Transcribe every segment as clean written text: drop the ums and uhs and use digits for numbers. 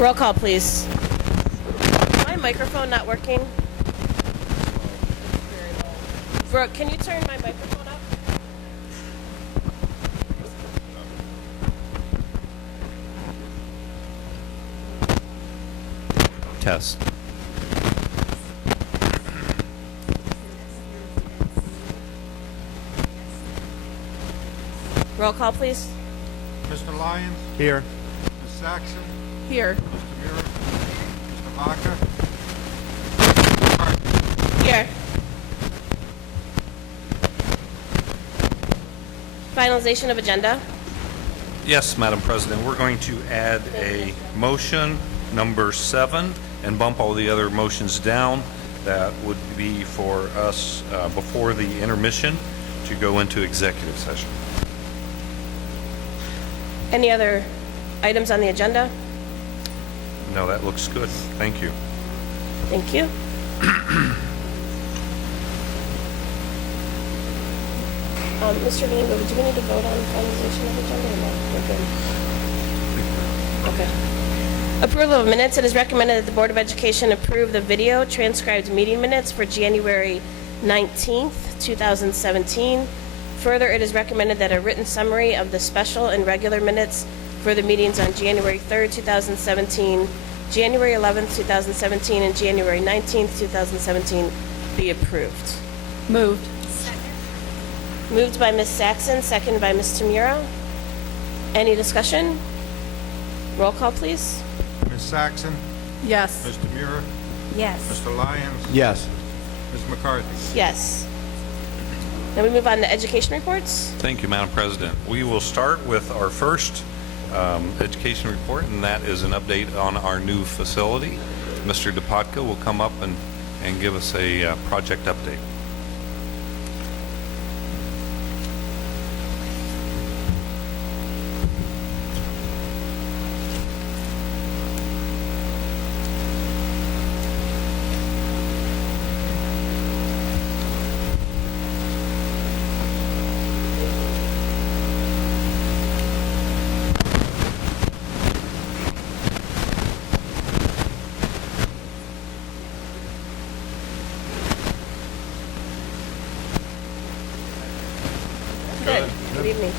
Roll call, please. Is my microphone not working? Brooke, can you turn my microphone up? Test. Roll call, please. Mr. Lyons? Here. Ms. Saxon? Here. Mr. Muir? Mr. Vaca? Here. Finalization of agenda. Yes, Madam President, we're going to add a motion, number 7, and bump all the other motions down. That would be for us before the intermission to go into executive session. Any other items on the agenda? No, that looks good. Thank you. Thank you. Mr. Domingo, do we need to vote on finalization of agenda or no? We're good. Okay. Approval of minutes. It is recommended that the Board of Education approve the video transcribed meeting minutes for January 19th, 2017. Further, it is recommended that a written summary of the special and regular minutes for the meetings on January 3rd, 2017, January 11th, 2017, and January 19th, 2017 be approved. Moved. Moved by Ms. Saxon, seconded by Ms. Tamura. Any discussion? Roll call, please. Ms. Saxon? Yes. Mr. Muir? Yes. Mr. Lyons? Yes. Ms. McCarthy? Yes. Now we move on to education reports. Thank you, Madam President. We will start with our first education report, and that is an update on our new facility. Mr. Depotka will come up and give us a project update. Good evening.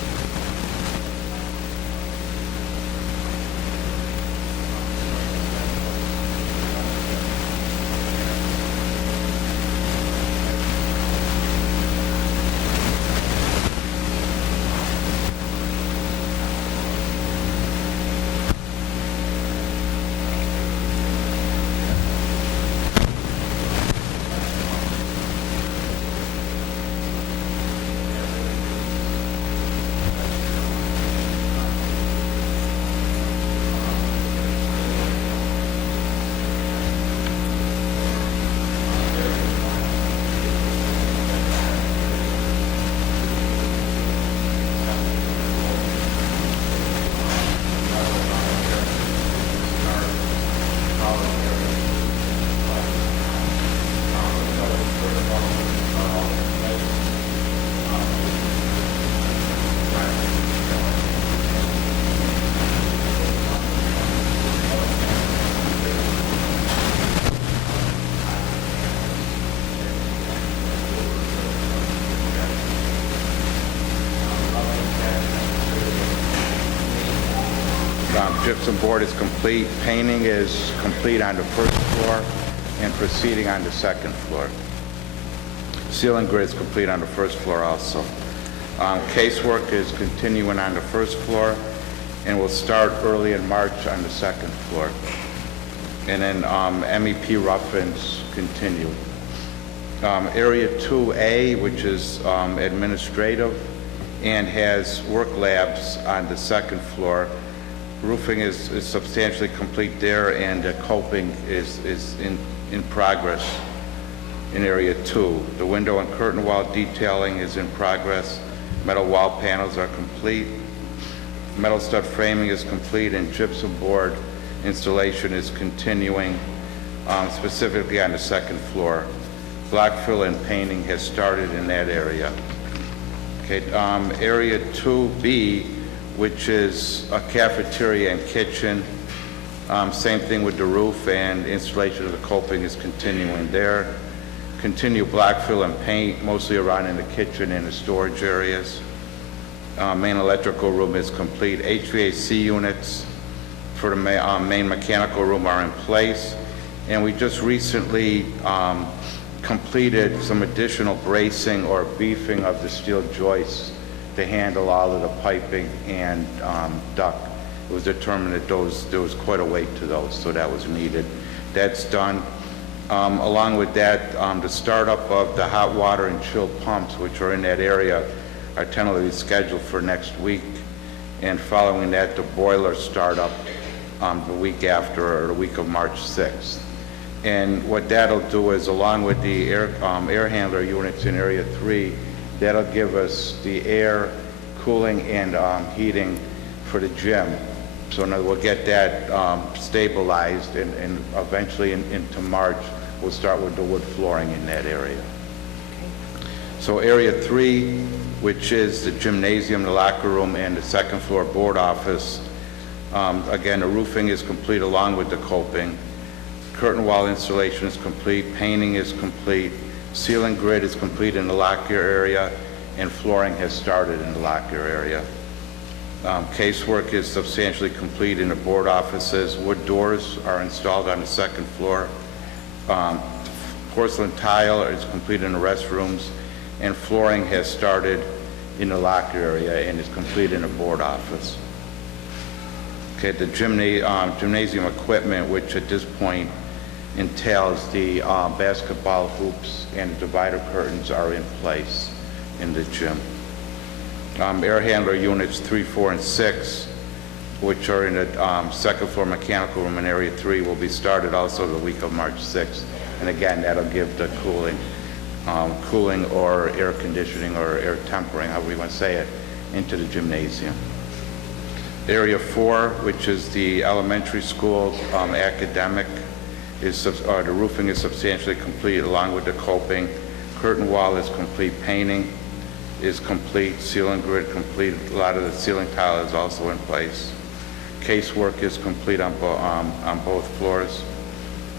Gypsum board is complete. Painting is complete on the first floor and proceeding on the second floor. Ceiling grid is complete on the first floor also. Casework is continuing on the first floor and will start early in March on the second floor. And then MEP rough-ins continue. Area 2A, which is administrative and has work labs on the second floor. Roofing is substantially complete there, and coping is in progress in Area 2. The window and curtain wall detailing is in progress. Metal wall panels are complete. Metal stud framing is complete, and gypsum board installation is continuing, specifically on the second floor. Block fill and painting has started in that area. Okay, Area 2B, which is a cafeteria and kitchen, Same thing with the roof, and installation of the coping is continuing there. Continue black fill and paint, mostly around in the kitchen and the storage areas. Main electrical room is complete. HVAC units for the main mechanical room are in place. And we just recently completed some additional bracing or beefing of the steel joists to handle all of the piping and duct. It was determined that there was quite a weight to those, so that was needed. That's done. Along with that, the startup of the hot water and chilled pumps, which are in that area, are tentatively scheduled for next week. And following that, the boiler startup the week after, or the week of March 6th. And what that'll do is, along with the air handler units in Area 3, that'll give us the air, cooling, and heating for the gym. So now we'll get that stabilized, and eventually into March, we'll start with the wood flooring in that area. So Area 3, which is the gymnasium, the locker room, and the second floor board office, again, the roofing is complete along with the coping. Curtain wall installation is complete, painting is complete, ceiling grid is complete in the locker area, and flooring has started in the locker area. Casework is substantially complete in the board offices. Wood doors are installed on the second floor. Porcelain tile is complete in the restrooms, and flooring has started in the locker area and is complete in the board office. Okay, the gymnasium equipment, which at this point entails the basketball hoops and the divider curtains, are in place in the gym. Air handler units 3, 4, and 6, which are in the second floor mechanical room in Area 3, will be started also the week of March 6th. And again, that'll give the cooling or air conditioning or air tempering, however you want to say it, into the gymnasium. Area 4, which is the elementary school academic, the roofing is substantially complete along with the coping. Curtain wall is complete. Painting is complete. Ceiling grid complete. A lot of the ceiling tile is also in place. Casework is complete on both floors.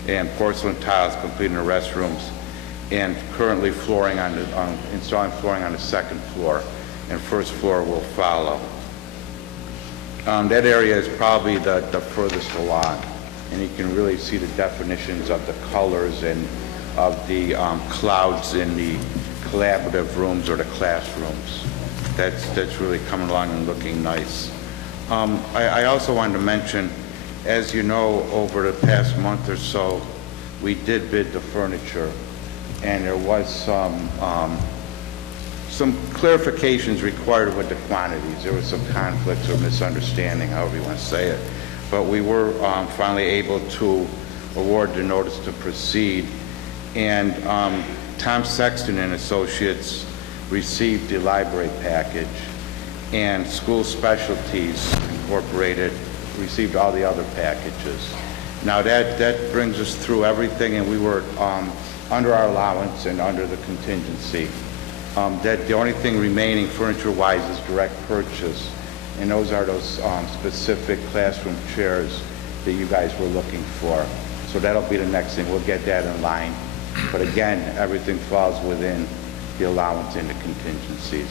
And porcelain tile is complete in the restrooms. And currently installing flooring on the second floor. And first floor will follow. That area is probably the furthest along. And you can really see the definitions of the colors and of the clouds in the collaborative rooms or the classrooms. That's really coming along and looking nice. I also wanted to mention, as you know, over the past month or so, we did bid the furniture, and there was some clarifications required with the quantities. There was some conflicts or misunderstanding, however you want to say it. But we were finally able to award the notice to proceed. And Tom Sexton and Associates received the library package, and School Specialties Incorporated received all the other packages. Now that brings us through everything, and we were under our allowance and under the contingency. That the only thing remaining furniture-wise is direct purchase, and those are those specific classroom chairs that you guys were looking for. So that'll be the next thing. We'll get that in line. But again, everything falls within the allowance and the contingencies.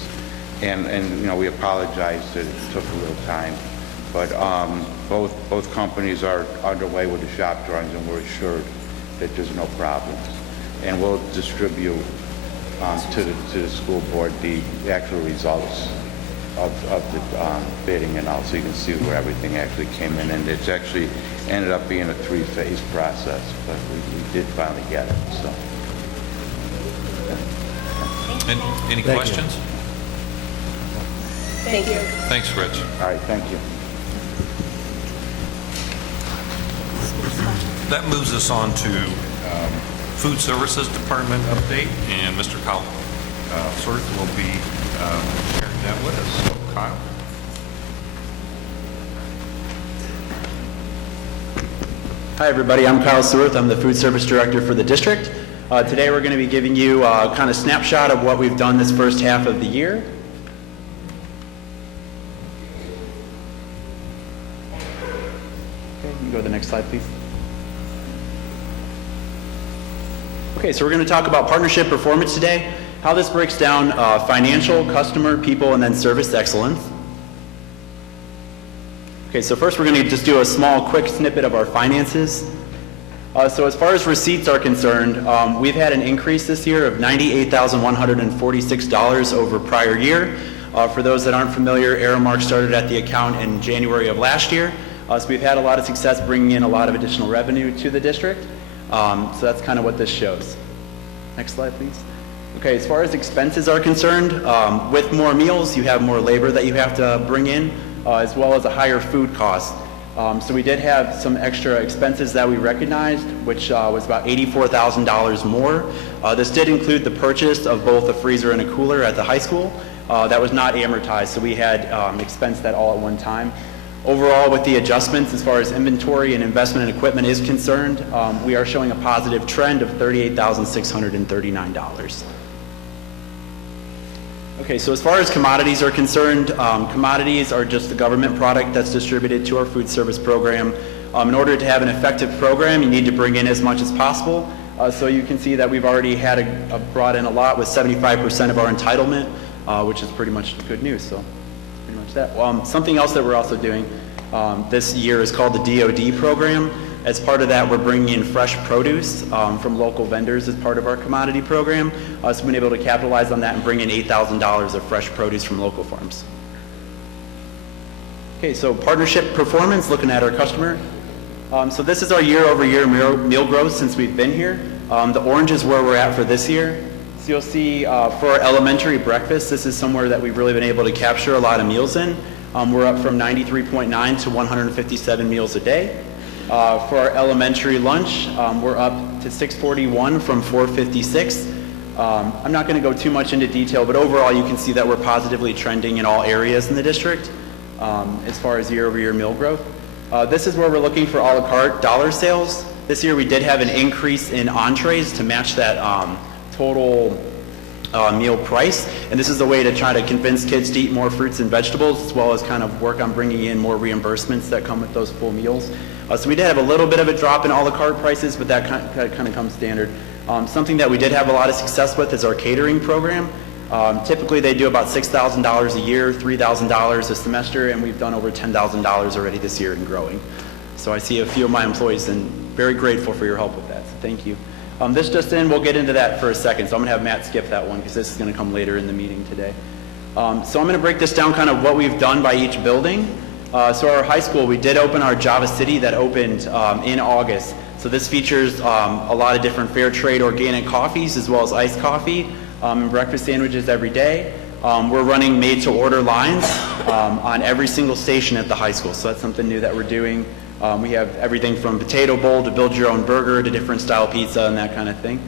And you know, we apologize that it took a little time, but both companies are underway with the shop drawings, and we're assured that there's no problems. And we'll distribute to the school board the actual results of the bidding and all, so you can see where everything actually came in. And it's actually ended up being a 3-phase process, but we did finally get it. So. Any questions? Thank you. Thanks, Rich. All right, thank you. That moves us on to Food Services Department update, and Mr. Kyle Sort will be sharing that with us. So, Kyle. Hi, everybody. I'm Kyle Seworth. I'm the Food Service Director for the district. Today, we're going to be giving you a kind of snapshot of what we've done this first half of the year. Okay. You can go to the next slide, please. Okay, so we're going to talk about partnership performance today, how this breaks down financial, customer, people, and then service excellence. Okay, so first we're going to just do a small, quick snippet of our finances. So as far as receipts are concerned, we've had an increase this year of $98,146 over prior year. For those that aren't familiar, Aramark started at the account in January of last year. So we've had a lot of success bringing in a lot of additional revenue to the district. So that's kind of what this shows. Next slide, please. Okay, as far as expenses are concerned, with more meals, you have more labor that you have to bring in, as well as a higher food cost. So we did have some extra expenses that we recognized, which was about $84,000 more. This did include the purchase of both a freezer and a cooler at the high school. That was not amortized, so we had expensed that all at one time. Overall, with the adjustments as far as inventory and investment in equipment is concerned, we are showing a positive trend of $38,639. Okay, so as far as commodities are concerned, commodities are just the government product that's distributed to our food service program. In order to have an effective program, you need to bring in as much as possible. So you can see that we've already had brought in a lot with 75% of our entitlement, which is pretty much good news. So pretty much that. Something else that we're also doing this year is called the DoD program. As part of that, we're bringing in fresh produce from local vendors as part of our commodity program. So we've been able to capitalize on that and bring in $8,000 of fresh produce from local farms. Okay, so partnership performance, looking at our customer. So this is our year-over-year meal growth since we've been here. The orange is where we're at for this year. So you'll see for our elementary breakfast, this is somewhere that we've really been able to capture a lot of meals in. We're up from 93.9 to 157 meals a day. For our elementary lunch, we're up to 641 from 456. I'm not going to go too much into detail, but overall you can see that we're positively trending in all areas in the district as far as year-over-year meal growth. This is where we're looking for a la carte dollar sales. This year we did have an increase in entrees to match that total meal price, and this is a way to try to convince kids to eat more fruits and vegetables, as well as kind of work on bringing in more reimbursements that come with those full meals. So we did have a little bit of a drop in a la carte prices, but that kind of comes standard. Something that we did have a lot of success with is our catering program. Typically they do about $6,000 a year, $3,000 a semester, and we've done over $10,000 already this year and growing. So I see a few of my employees and very grateful for your help with that, so thank you. This just in, we'll get into that for a second, so I'm going to have Matt skip that one because this is going to come later in the meeting today. So I'm going to break this down kind of what we've done by each building. So our high school, we did open our Java City that opened in August. So this features a lot of different fair trade organic coffees as well as iced coffee and breakfast sandwiches every day. We're running made-to-order lines on every single station at the high school, so that's something new that we're doing. We have everything from potato bowl to build your own burger to different style pizza and that kind of thing.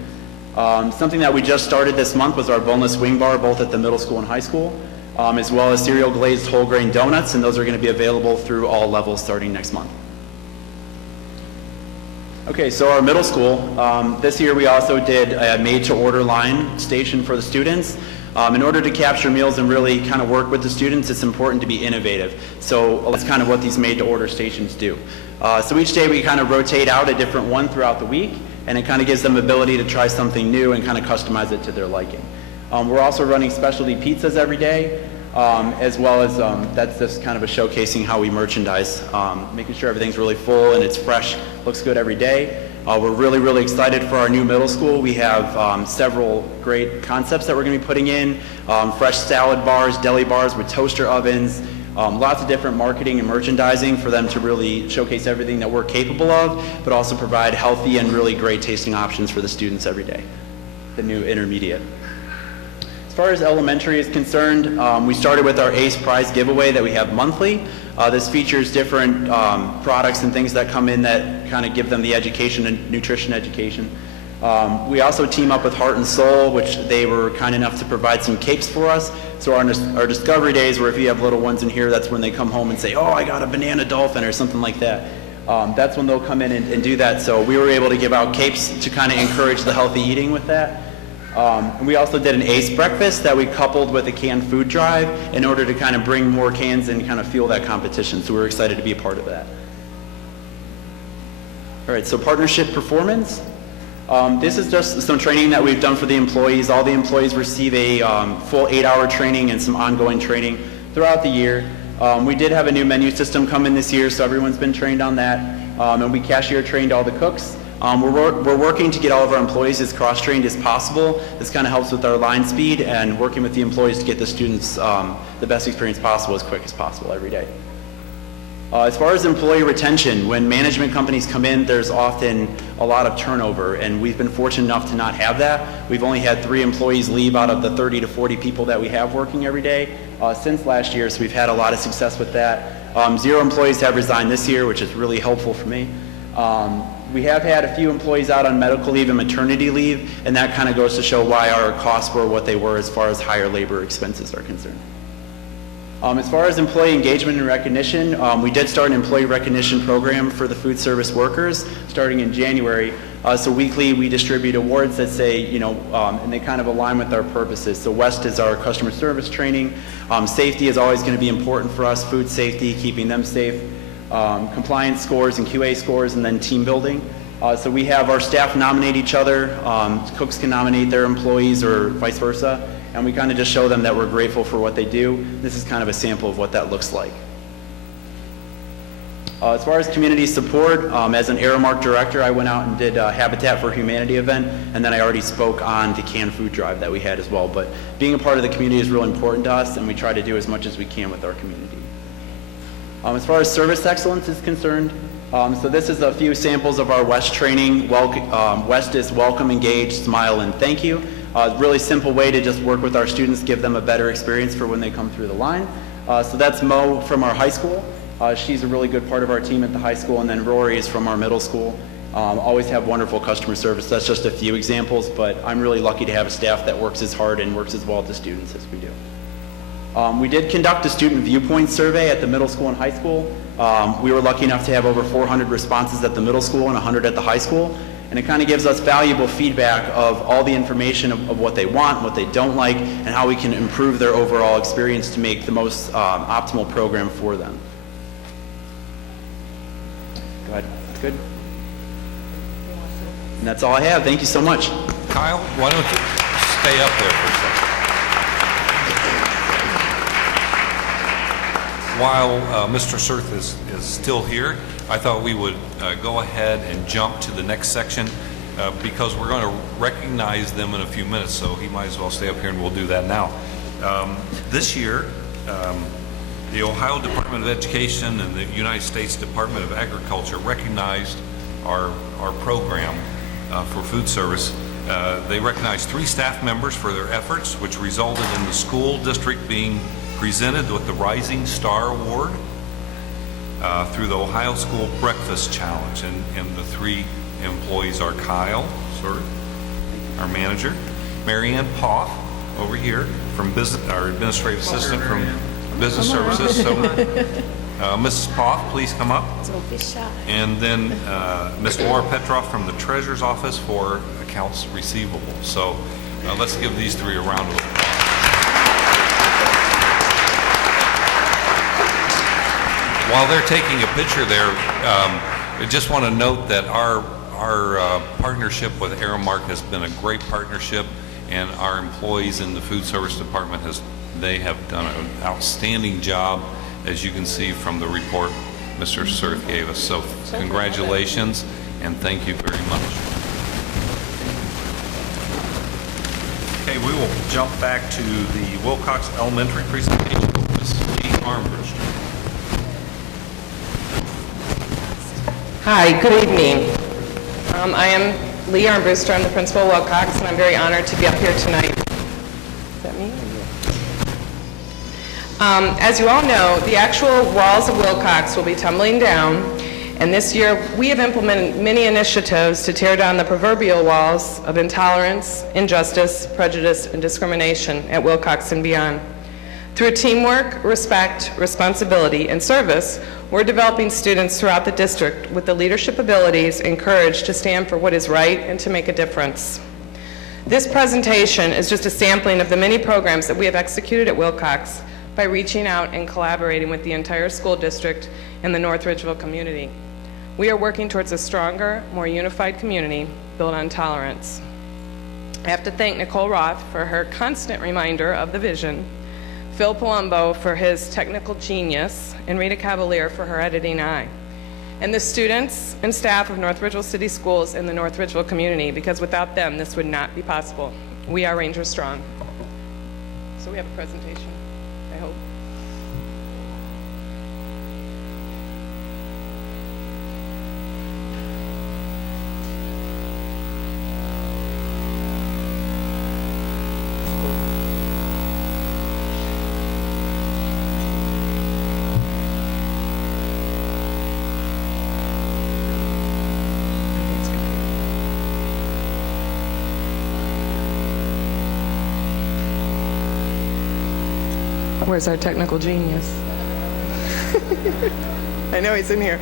Something that we just started this month was our boneless wing bar, both at the middle school and high school, as well as cereal glazed whole grain donuts, and those are going to be available through all levels starting next month. Okay, so our middle school, this year we also did a made-to-order line station for the students. In order to capture meals and really kind of work with the students, it's important to be innovative. So that's kind of what these made-to-order stations do. So each day we kind of rotate out a different one throughout the week, and it kind of gives them the ability to try something new and kind of customize it to their liking. We're also running specialty pizzas every day, as well as that's just kind of a showcasing how we merchandise, making sure everything's really full and it's fresh, looks good every day. We're really, really excited for our new middle school. We have several great concepts that we're going to be putting in, fresh salad bars, deli bars with toaster ovens, lots of different marketing and merchandising for them to really showcase everything that we're capable of, but also provide healthy and really great tasting options for the students every day, the new intermediate. As far as elementary is concerned, we started with our ACE prize giveaway that we have monthly. This features different products and things that come in that kind of give them the education and nutrition education. We also team up with Heart and Soul, which they were kind enough to provide some capes for us. So our discovery days, where if you have little ones in here, that's when they come home and say, oh, I got a banana dolphin or something like that. That's when they'll come in and do that. So we were able to give out capes to kind of encourage the healthy eating with that. And we also did an ACE breakfast that we coupled with a canned food drive in order to kind of bring more cans and kind of fuel that competition. So we're excited to be a part of that. All right, so partnership performance. This is just some training that we've done for the employees. All the employees receive a full 8-hour training and some ongoing training throughout the year. We did have a new menu system come in this year, so everyone's been trained on that. And we cashier trained all the cooks. We're working to get all of our employees as cross-trained as possible. This kind of helps with our line speed and working with the employees to get the students the best experience possible as quick as possible every day. As far as employee retention, when management companies come in, there's often a lot of turnover, and we've been fortunate enough to not have that. We've only had 3 employees leave out of the 30 to 40 people that we have working every day since last year, so we've had a lot of success with that. 0 employees have resigned this year, which is really helpful for me. We have had a few employees out on medical leave and maternity leave, and that kind of goes to show why our costs were what they were as far as higher labor expenses are concerned. As far as employee engagement and recognition, we did start an employee recognition program for the food service workers starting in January. So weekly we distribute awards that say, and they kind of align with our purposes. So West is our customer service training. Safety is always going to be important for us, food safety, keeping them safe. Compliance scores and QA scores, and then team building. So we have our staff nominate each other. Cooks can nominate their employees or vice versa. And we kind of just show them that we're grateful for what they do. This is kind of a sample of what that looks like. As far as community support, as an Aramark director, I went out and did a Habitat for Humanity event, and then I already spoke on the canned food drive that we had as well. But being a part of the community is really important to us, and we try to do as much as we can with our community. As far as service excellence is concerned, so this is a few samples of our West training. West is welcome, engage, smile, and thank you. Really simple way to just work with our students, give them a better experience for when they come through the line. So that's Mo from our high school. She's a really good part of our team at the high school, and then Rory is from our middle school. Always have wonderful customer service. That's just a few examples, but I'm really lucky to have a staff that works as hard and works as well with the students as we do. We did conduct a student viewpoint survey at the middle school and high school. We were lucky enough to have over 400 responses at the middle school and 100 at the high school. And it kind of gives us valuable feedback of all the information of what they want, what they don't like, and how we can improve their overall experience to make the most optimal program for them. Go ahead. Good. And that's all I have. Thank you so much. Kyle, why don't you stay up there for a second? While Mr. Surth is still here, I thought we would go ahead and jump to the next section because we're going to recognize them in a few minutes, so he might as well stay up here and we'll do that now. This year, the Ohio Department of Education and the United States Department of Agriculture recognized our program for food service. They recognized 3 staff members for their efforts, which resulted in the school district being presented with the Rising Star Award through the Ohio School Breakfast Challenge. And the 3 employees are Kyle, our manager, Marianne Poff over here from our administrative assistant from Business Services. So Mrs. Poff, please come up. Don't be shy. And then Ms. Laura Petroff from the Treasurer's Office for accounts receivable. So let's give these 3 a round of applause. While they're taking a picture there, I just want to note that our partnership with Aramark has been a great partnership, and our employees in the food service department they have done an outstanding job, as you can see from the report Mr. Surth gave us. So congratulations and thank you very much. Okay, we will jump back to the Wilcox Elementary presentation with Ms. Lee Armbruster. Hi, good evening. I am Lee Armbruster. I'm the principal of Wilcox, and I'm very honored to be up here tonight. Is that me? As you all know, the actual walls of Wilcox will be tumbling down, and this year we have implemented many initiatives to tear down the proverbial walls of intolerance, injustice, prejudice, and discrimination at Wilcox and beyond. Through teamwork, respect, responsibility, and service, we're developing students throughout the district with the leadership abilities and courage to stand for what is right and to make a difference. This presentation is just a sampling of the many programs that we have executed at Wilcox by reaching out and collaborating with the entire school district and the North Ridgeville community. We are working towards a stronger, more unified community built on tolerance. I have to thank Nicole Roth for her constant reminder of the vision, Phil Palumbo for his technical genius, and Rita Cavalier for her editing eye, and the students and staff of North Ridgeville City Schools and the North Ridgeville community, because without them, this would not be possible. We are Ranger Strong. So we have a presentation, I hope. Where's our technical genius? I know he's in here.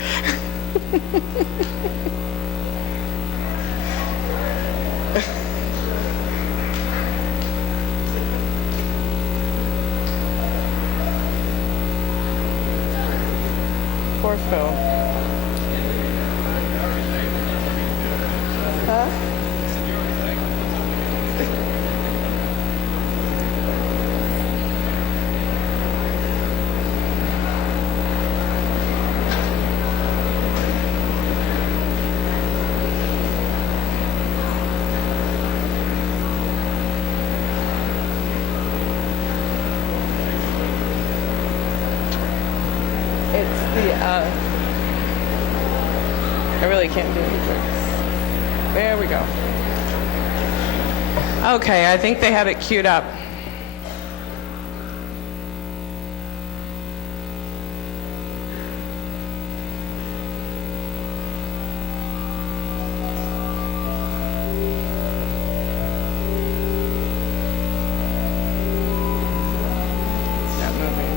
Poor Phil. I really can't do anything. There we go. Okay, I think they have it queued up. It's not moving.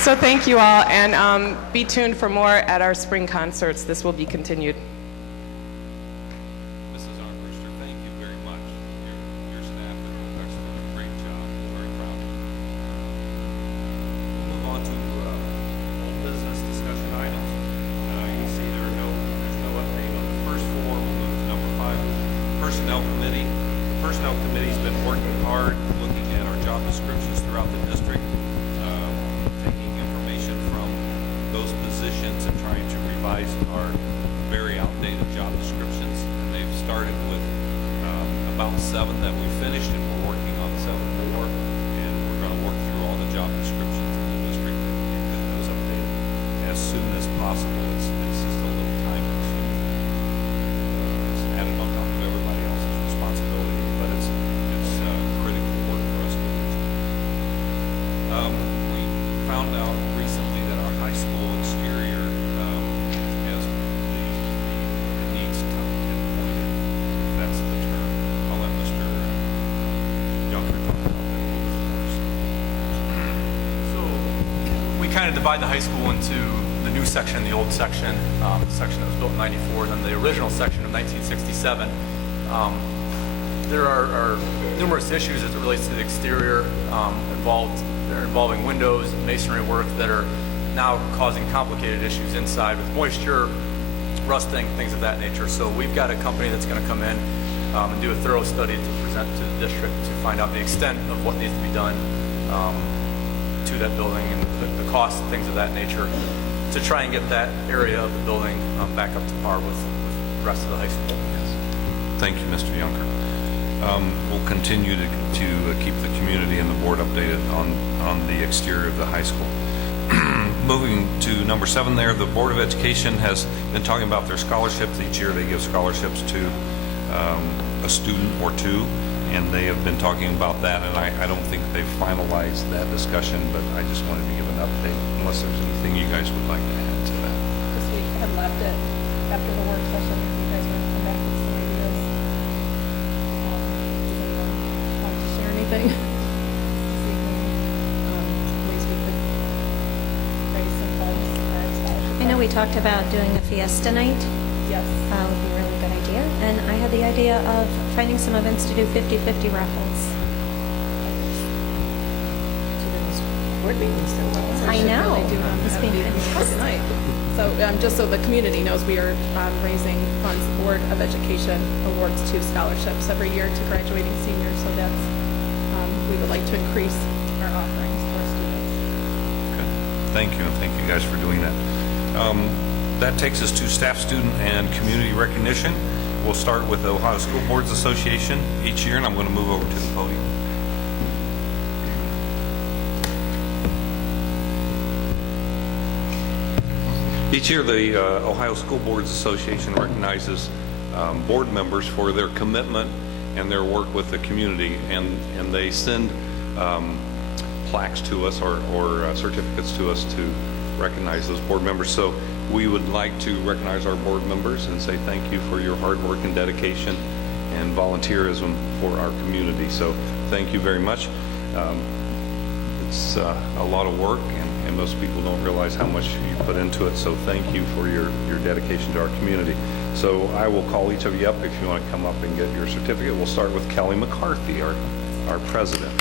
So thank you all, and be tuned for more at our spring concerts. This will be continued. Mrs. Armbruster, thank you very much. Your staff did a great job. Very proud of you. We'll move on to old business discussion items. You can see there's no update on the first floor. We'll move to number 5, Personnel Committee. The Personnel Committee's been working hard, looking at our job descriptions throughout the district, taking information from those positions and trying to revise our very outdated job descriptions. And they've started with about 7 that we finished, and we're working on 7 more. And we're going to work through all the job descriptions in the district and get those updated as soon as possible. It's just a little time consuming. It's added on top of everybody else's responsibility, but it's critical work for us to do. We found out recently that our high school exterior has needs and pointed, if that's the term. I'll let Mr. Younger talk about that a little bit more. So we kind of divide the high school into the new section and the old section, the section that was built in '94, then the original section of 1967. There are numerous issues as it relates to the exterior involving windows and masonry work that are now causing complicated issues inside with moisture, rusting, things of that nature. So we've got a company that's going to come in and do a thorough study to present to the district to find out the extent of what needs to be done to that building and the cost and things of that nature to try and get that area of the building back up to par with the rest of the high school. Thank you, Mr. Younger. We'll continue to keep the community and the board updated on the exterior of the high school. Moving to number 7 there, the Board of Education has been talking about their scholarships. Each year they give scholarships to a student or 2, and they have been talking about that, and I don't think they've finalized that discussion, but I just wanted to give an update, unless there's anything you guys would like to add to that. This week had left it after the work session. If you guys want to come back with some ideas. Does anyone want to share anything? This evening? Ways we could raise some funds for our scholarship. I know we talked about doing a fiesta night. Yes. Would be a really good idea. And I had the idea of finding some events to do 50-50 raffles. Board meetings so well. I know. Really do it on It's that been meeting fantastic. tonight. So just so the community knows, we are raising funds. The Board of Education awards 2 scholarships every year to graduating seniors. So that's we would like to increase our offerings to our students. Okay. Thank you, and thank you guys for doing that. That takes us to staff, student, and community recognition. We'll start with the Ohio School Boards Association each year, and I'm going to move over to the podium. Each year, the Ohio School Boards Association recognizes board members for their commitment and their work with the community, and they send plaques to us or certificates to us to recognize those board members. So we would like to recognize our board members and say thank you for your hard work and dedication and volunteerism for our community. So thank you very much. It's a lot of work, and most people don't realize how much you put into it. So thank you for your dedication to our community. So I will call each of you up if you want to come up and get your certificate. We'll start with Kelly McCarthy, our president.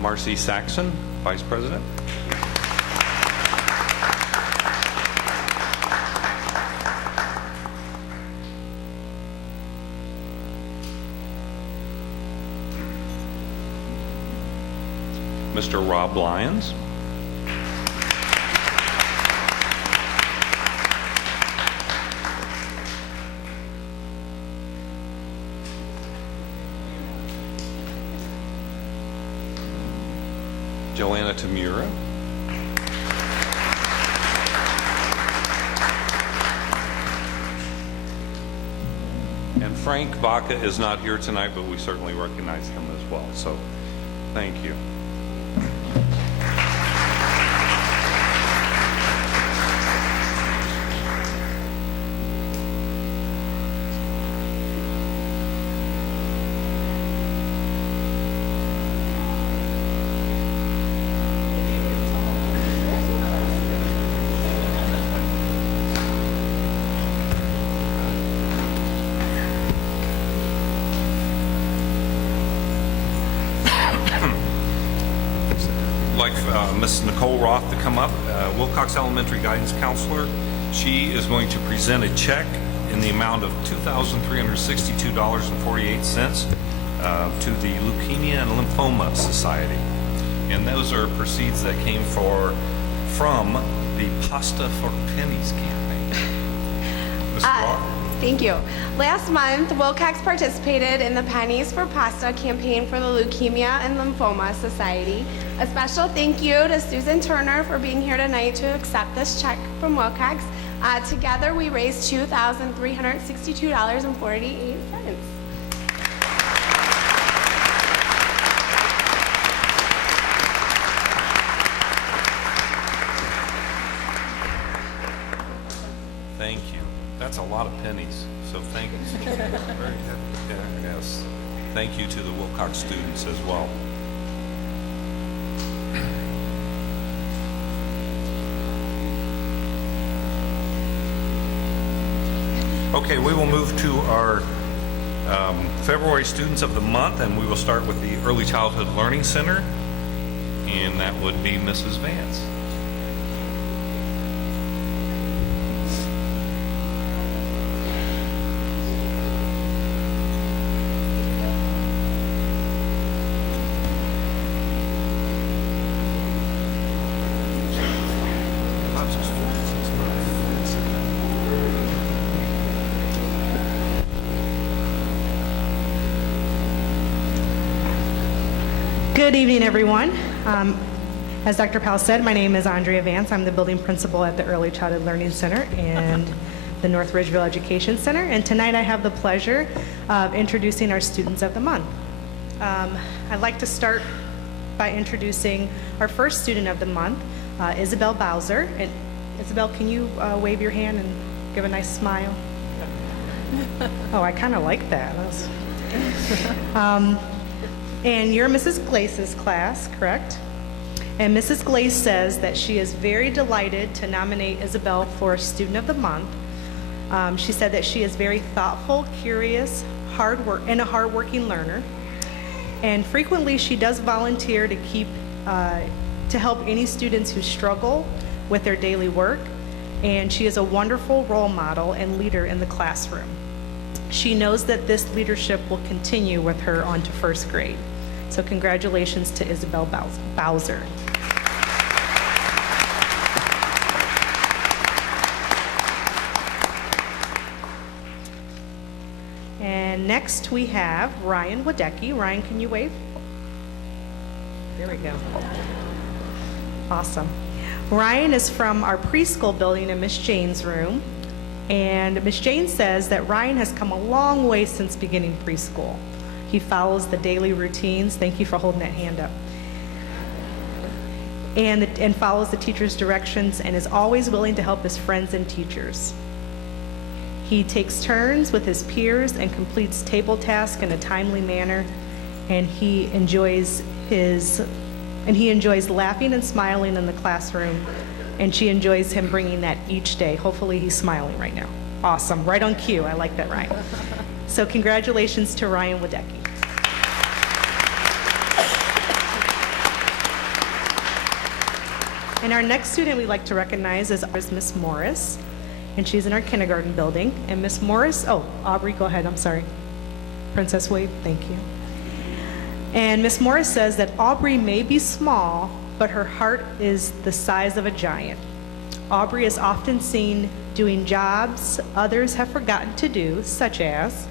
Marcy Saxon, vice president. Mr. Rob Lyons. Joanna Tamura. And Frank Baca is not here tonight, but we certainly recognize him as well. So thank you. Ms. Nicole Roth to come up, Wilcox Elementary Guidance Counselor. She is going to present a check in the amount of $2,362.48 to the Leukemia and Lymphoma Society. And those are proceeds that came from the Pasta for Pennies campaign. Ms. Roth? Thank you. Last month, Wilcox participated in the Pennies for Pasta campaign for the Leukemia and Lymphoma Society. A special thank you to Susan Turner for being here tonight to accept this check from Wilcox. Together, we raised $2,362.48. Thank you. That's a lot of pennies, so thank you. Very good. Yes. Thank you to the Wilcox students as well. Okay, we will move to our February Students of the Month, and we will start with the Early Childhood Learning Center, and that would be Mrs. Vance. Good evening, everyone. As Dr. Powell said, my name is Andrea Vance. I'm the building principal at the Early Childhood Learning Center and the North Ridgeville Education Center. And tonight I have the pleasure of introducing our Students of the Month. I'd like to start by introducing our first Student of the Month, Isabel Bowser. And Isabel, can you wave your hand and give a nice smile? Oh, I kind of like that. And you're Mrs. Glace's class, correct? And Mrs. Glace says that she is very delighted to nominate Isabel for Student of the Month. She said that she is very thoughtful, curious, and a hardworking learner. And frequently she does volunteer to help any students who struggle with their daily work. And she is a wonderful role model and leader in the classroom. She knows that this leadership will continue with her on to first grade. So congratulations to Isabel Bowser. And next we have Ryan Wadecki. Ryan, can you wave? There we go. Awesome. Ryan is from our preschool building in Miss Jane's room. And Miss Jane says that Ryan has come a long way since beginning preschool. He follows the daily routines. Thank you for holding that hand up. And follows the teacher's directions and is always willing to help his friends and teachers. He takes turns with his peers and completes table tasks in a timely manner. And he enjoys laughing and smiling in the classroom. And she enjoys him bringing that each day. Hopefully he's smiling right now. Awesome, right on cue. I like that, Ryan. So congratulations to Ryan Wadecki. And our next student we'd like to recognize is Miss Morris. And she's in our kindergarten building. And Miss Morris, Aubrey, go ahead, I'm sorry. Princess Wave, thank you. And Miss Morris says that Aubrey may be small, but her heart is the size of a giant. Aubrey is often seen doing jobs others have forgotten to do, such as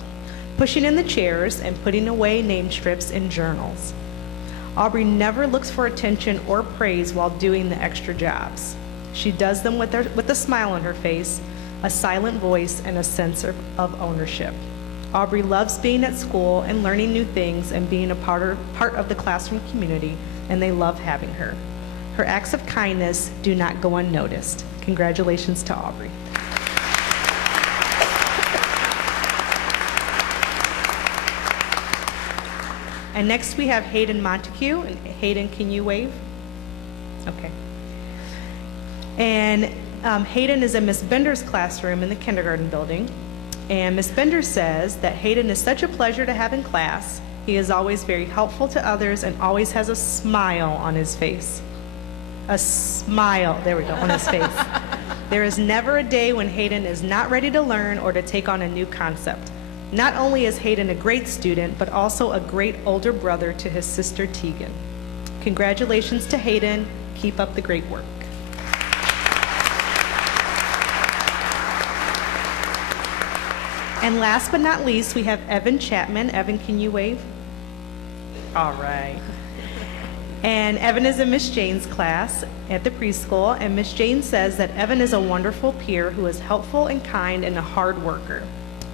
pushing in the chairs and putting away name strips in journals. Aubrey never looks for attention or praise while doing the extra jobs. She does them with a smile on her face, a silent voice, and a sense of ownership. Aubrey loves being at school and learning new things and being a part of the classroom community, and they love having her. Her acts of kindness do not go unnoticed. Congratulations to Aubrey. And next we have Hayden Montague. And Hayden, can you wave? Okay. And Hayden is in Miss Bender's classroom in the kindergarten building. And Miss Bender says that Hayden is such a pleasure to have in class. He is always very helpful to others and always has a smile on his face. a smile, there we go, on his face. There is never a day when Hayden is not ready to learn or to take on a new concept. Not only is Hayden a great student, but also a great older brother to his sister Tegan. Congratulations to Hayden. Keep up the great work. And last but not least, we have Evan Chapman. Evan, can you wave? All right. And Evan is in Miss Jane's class at the preschool, and Miss Jane says that Evan is a wonderful peer who is helpful and kind and a hard worker.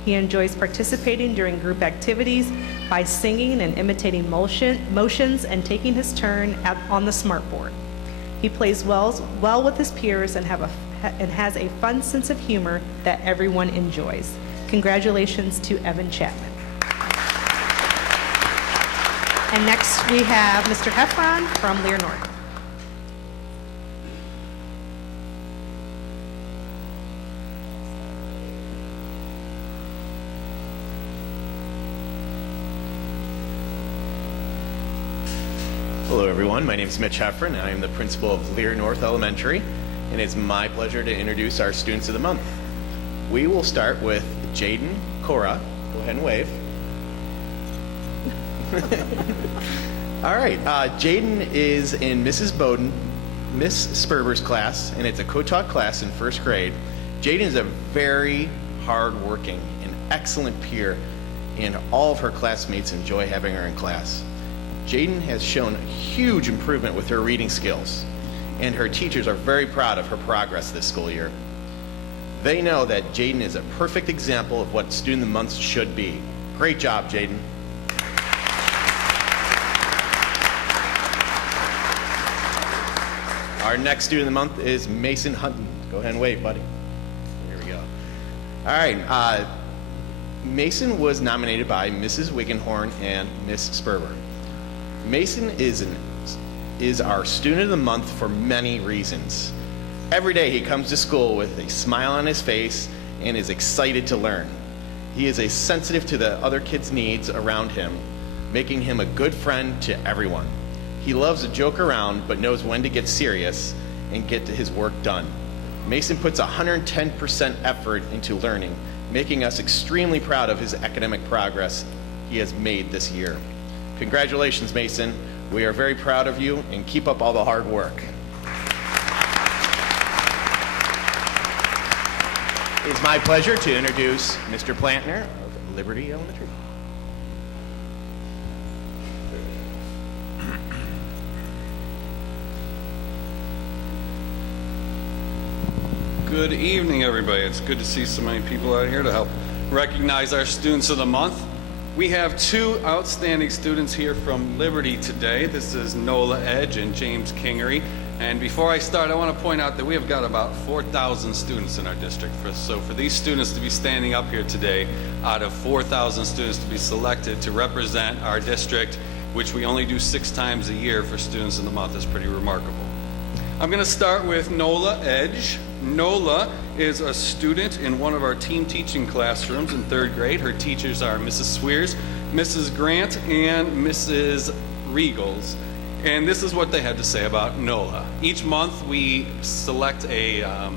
He enjoys participating during group activities by singing and imitating motions and taking his turn on the smartboard. He plays well with his peers and has a fun sense of humor that everyone enjoys. Congratulations to Evan Chapman. And next we have Mr. Heffron from Lear North. Hello everyone, my name is Mitch Heffron and I am the principal of Lear North Elementary, and it's my pleasure to introduce our students of the month. We will start with Jaden Cora. Go ahead and wave. All right, Jaden is in Mrs. Bowden, Miss Sperber's class, and it's a co-taught class in first grade. Jaden is a very hard-working and excellent peer, and all of her classmates enjoy having her in class. Jaden has shown huge improvement with her reading skills, and her teachers are very proud of her progress this school year. They know that Jaden is a perfect example of what Student of the Month should be. Great job, Jaden. Our next Student of the Month is Mason Hutton. Go ahead and wave, buddy. Here we go. All right, Mason was nominated by Mrs. Wiggenhorn and Miss Sperber. Mason is our Student of the Month for many reasons. Every day he comes to school with a smile on his face and is excited to learn. He is sensitive to the other kids' needs around him, making him a good friend to everyone. He loves to joke around but knows when to get serious and get his work done. Mason puts 110% effort into learning, making us extremely proud of his academic progress he has made this year. Congratulations, Mason. We are very proud of you, and keep up all the hard work. It's my pleasure to introduce Mr. Plantner of Liberty Elementary. Good evening, everybody. It's good to see so many people out here to help recognize our Students of the Month. We have two outstanding students here from Liberty today. This is Nola Edge and James Kingery. And before I start, I want to point out that we have got about 4,000 students in our district. So for these students to be standing up here today, out of 4,000 students to be selected to represent our district, which we only do 6 times a year for Students of the Month, is pretty remarkable. I'm going to start with Nola Edge. Nola is a student in one of our team teaching classrooms in 3rd grade. Her teachers are Mrs. Swears, Mrs. Grant, and Mrs. Regals. And this is what they had to say about Nola. Each month we select an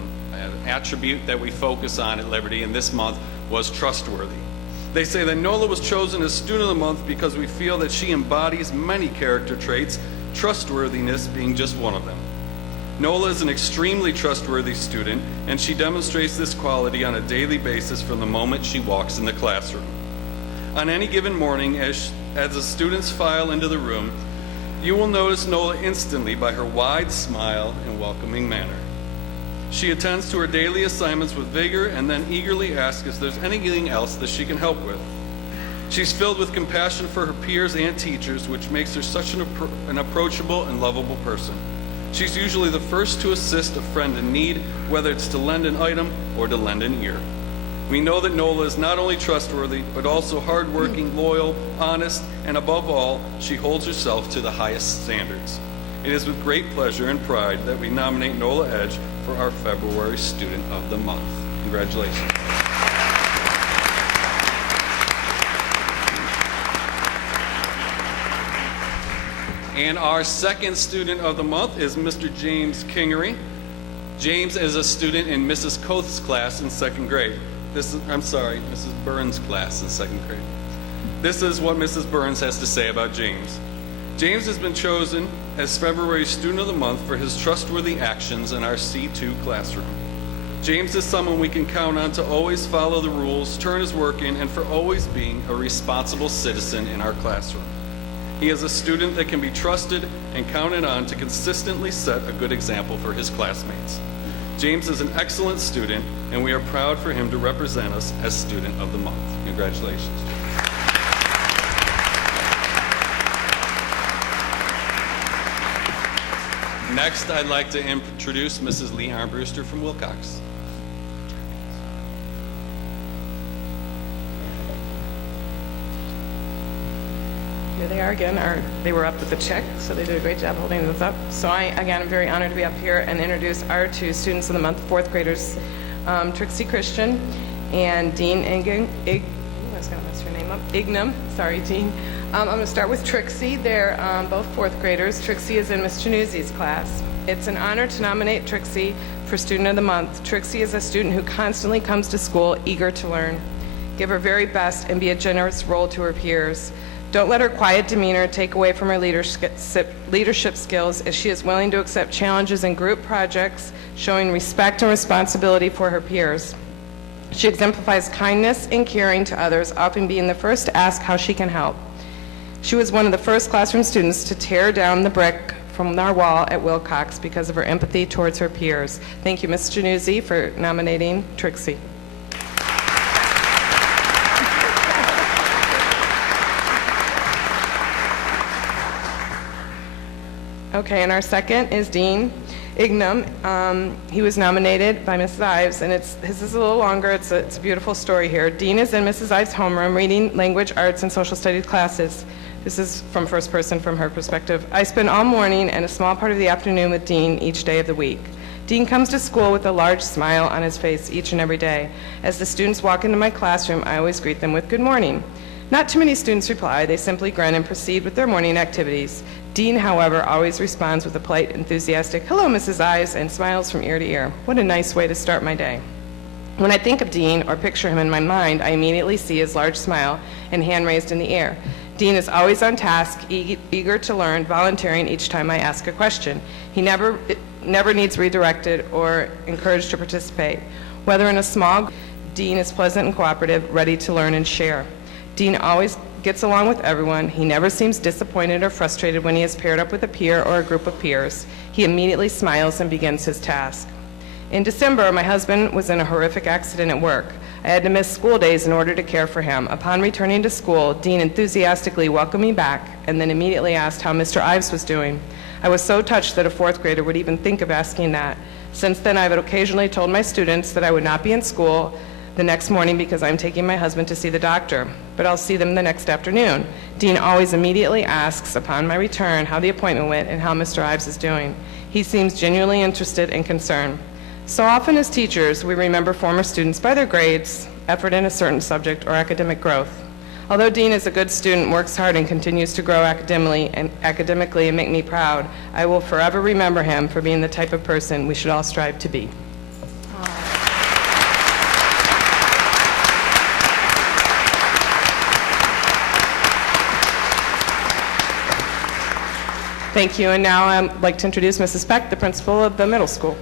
attribute that we focus on at Liberty, and this month was trustworthy. They say that Nola was chosen as Student of the Month because we feel that she embodies many character traits, trustworthiness being just one of them. Nola is an extremely trustworthy student, and she demonstrates this quality on a daily basis from the moment she walks in the classroom. On any given morning, as the students file into the room, you will notice Nola instantly by her wide smile and welcoming manner. She attends to her daily assignments with vigor and then eagerly asks if there's anything else that she can help with. She's filled with compassion for her peers and teachers, which makes her such an approachable and lovable person. She's usually the first to assist a friend in need, whether it's to lend an item or to lend an ear. We know that Nola is not only trustworthy, but also hardworking, loyal, honest, and above all, she holds herself to the highest standards. It is with great pleasure and pride that we nominate Nola Edge for our February Student of the Month. Congratulations. And our second student of the month is Mr. James Kingery. James is a student in Mrs. Koth's class in second grade. Mrs. Burns' class in second grade. This is what Mrs. Burns has to say about James. James has been chosen as February's Student of the Month for his trustworthy actions in our C2 classroom. James is someone we can count on to always follow the rules, turn his work in, and for always being a responsible citizen in our classroom. He is a student that can be trusted and counted on to consistently set a good example for his classmates. James is an excellent student, and we are proud for him to represent us as Student of the Month. Congratulations. Next, I'd like to introduce Mrs. Lee Armbruster from Wilcox. Here they are again. They were up with the check, so they did a great job holding those up. So I, again, am very honored to be up here and introduce our two students of the month, fourth graders, Trixie Christian and Dean Ignam. I was going to mess your name up. Ignam. Sorry, Dean. I'm going to start with Trixie. They're both fourth graders. Trixie is in Miss Januzzi's class. It's an honor to nominate Trixie for Student of the Month. Trixie is a student who constantly comes to school eager to learn. Give her very best and be a generous role to her peers. Don't let her quiet demeanor take away from her leadership skills, as she is willing to accept challenges in group projects, showing respect and responsibility for her peers. She exemplifies kindness and caring to others, often being the first to ask how she can help. She was one of the first classroom students to tear down the brick from our wall at Wilcox because of her empathy towards her peers. Thank you, Ms. Januzzi, for nominating Trixie. Okay, and our second is Dean Ignam. He was nominated by Mrs. Ives, and his is a little longer. It's a beautiful story here. Dean is in Mrs. Ives' homeroom reading language, arts, and social studies classes. This is from first person, from her perspective. I spend all morning and a small part of the afternoon with Dean each day of the week. Dean comes to school with a large smile on his face each and every day. As the students walk into my classroom, I always greet them with good morning. Not too many students reply. They simply grin and proceed with their morning activities. Dean, however, always responds with a polite, enthusiastic, "Hello, Mrs. Ives," and smiles from ear to ear. What a nice way to start my day. When I think of Dean or picture him in my mind, I immediately see his large smile and hand raised in the air. Dean is always on task, eager to learn, volunteering each time I ask a question. He never needs redirected or encouraged to participate. Whether in a small group, Dean is pleasant and cooperative, ready to learn and share. Dean always gets along with everyone. He never seems disappointed or frustrated when he is paired up with a peer or a group of peers. He immediately smiles and begins his task. In December, my husband was in a horrific accident at work. I had to miss school days in order to care for him. Upon returning to school, Dean enthusiastically welcomed me back and then immediately asked how Mr. Ives was doing. I was so touched that a fourth grader would even think of asking that. Since then, I've occasionally told my students that I would not be in school the next morning because I'm taking my husband to see the doctor, but I'll see them the next afternoon. Dean always immediately asks upon my return how the appointment went and how Mr. Ives is doing. He seems genuinely interested and concerned. So often as teachers, we remember former students by their grades, effort in a certain subject, or academic growth. Although Dean is a good student, works hard, and continues to grow academically and make me proud, I will forever remember him for being the type of person we should all strive to be. Thank you, and now I'd like to introduce Mrs. Peck, the principal of the middle school.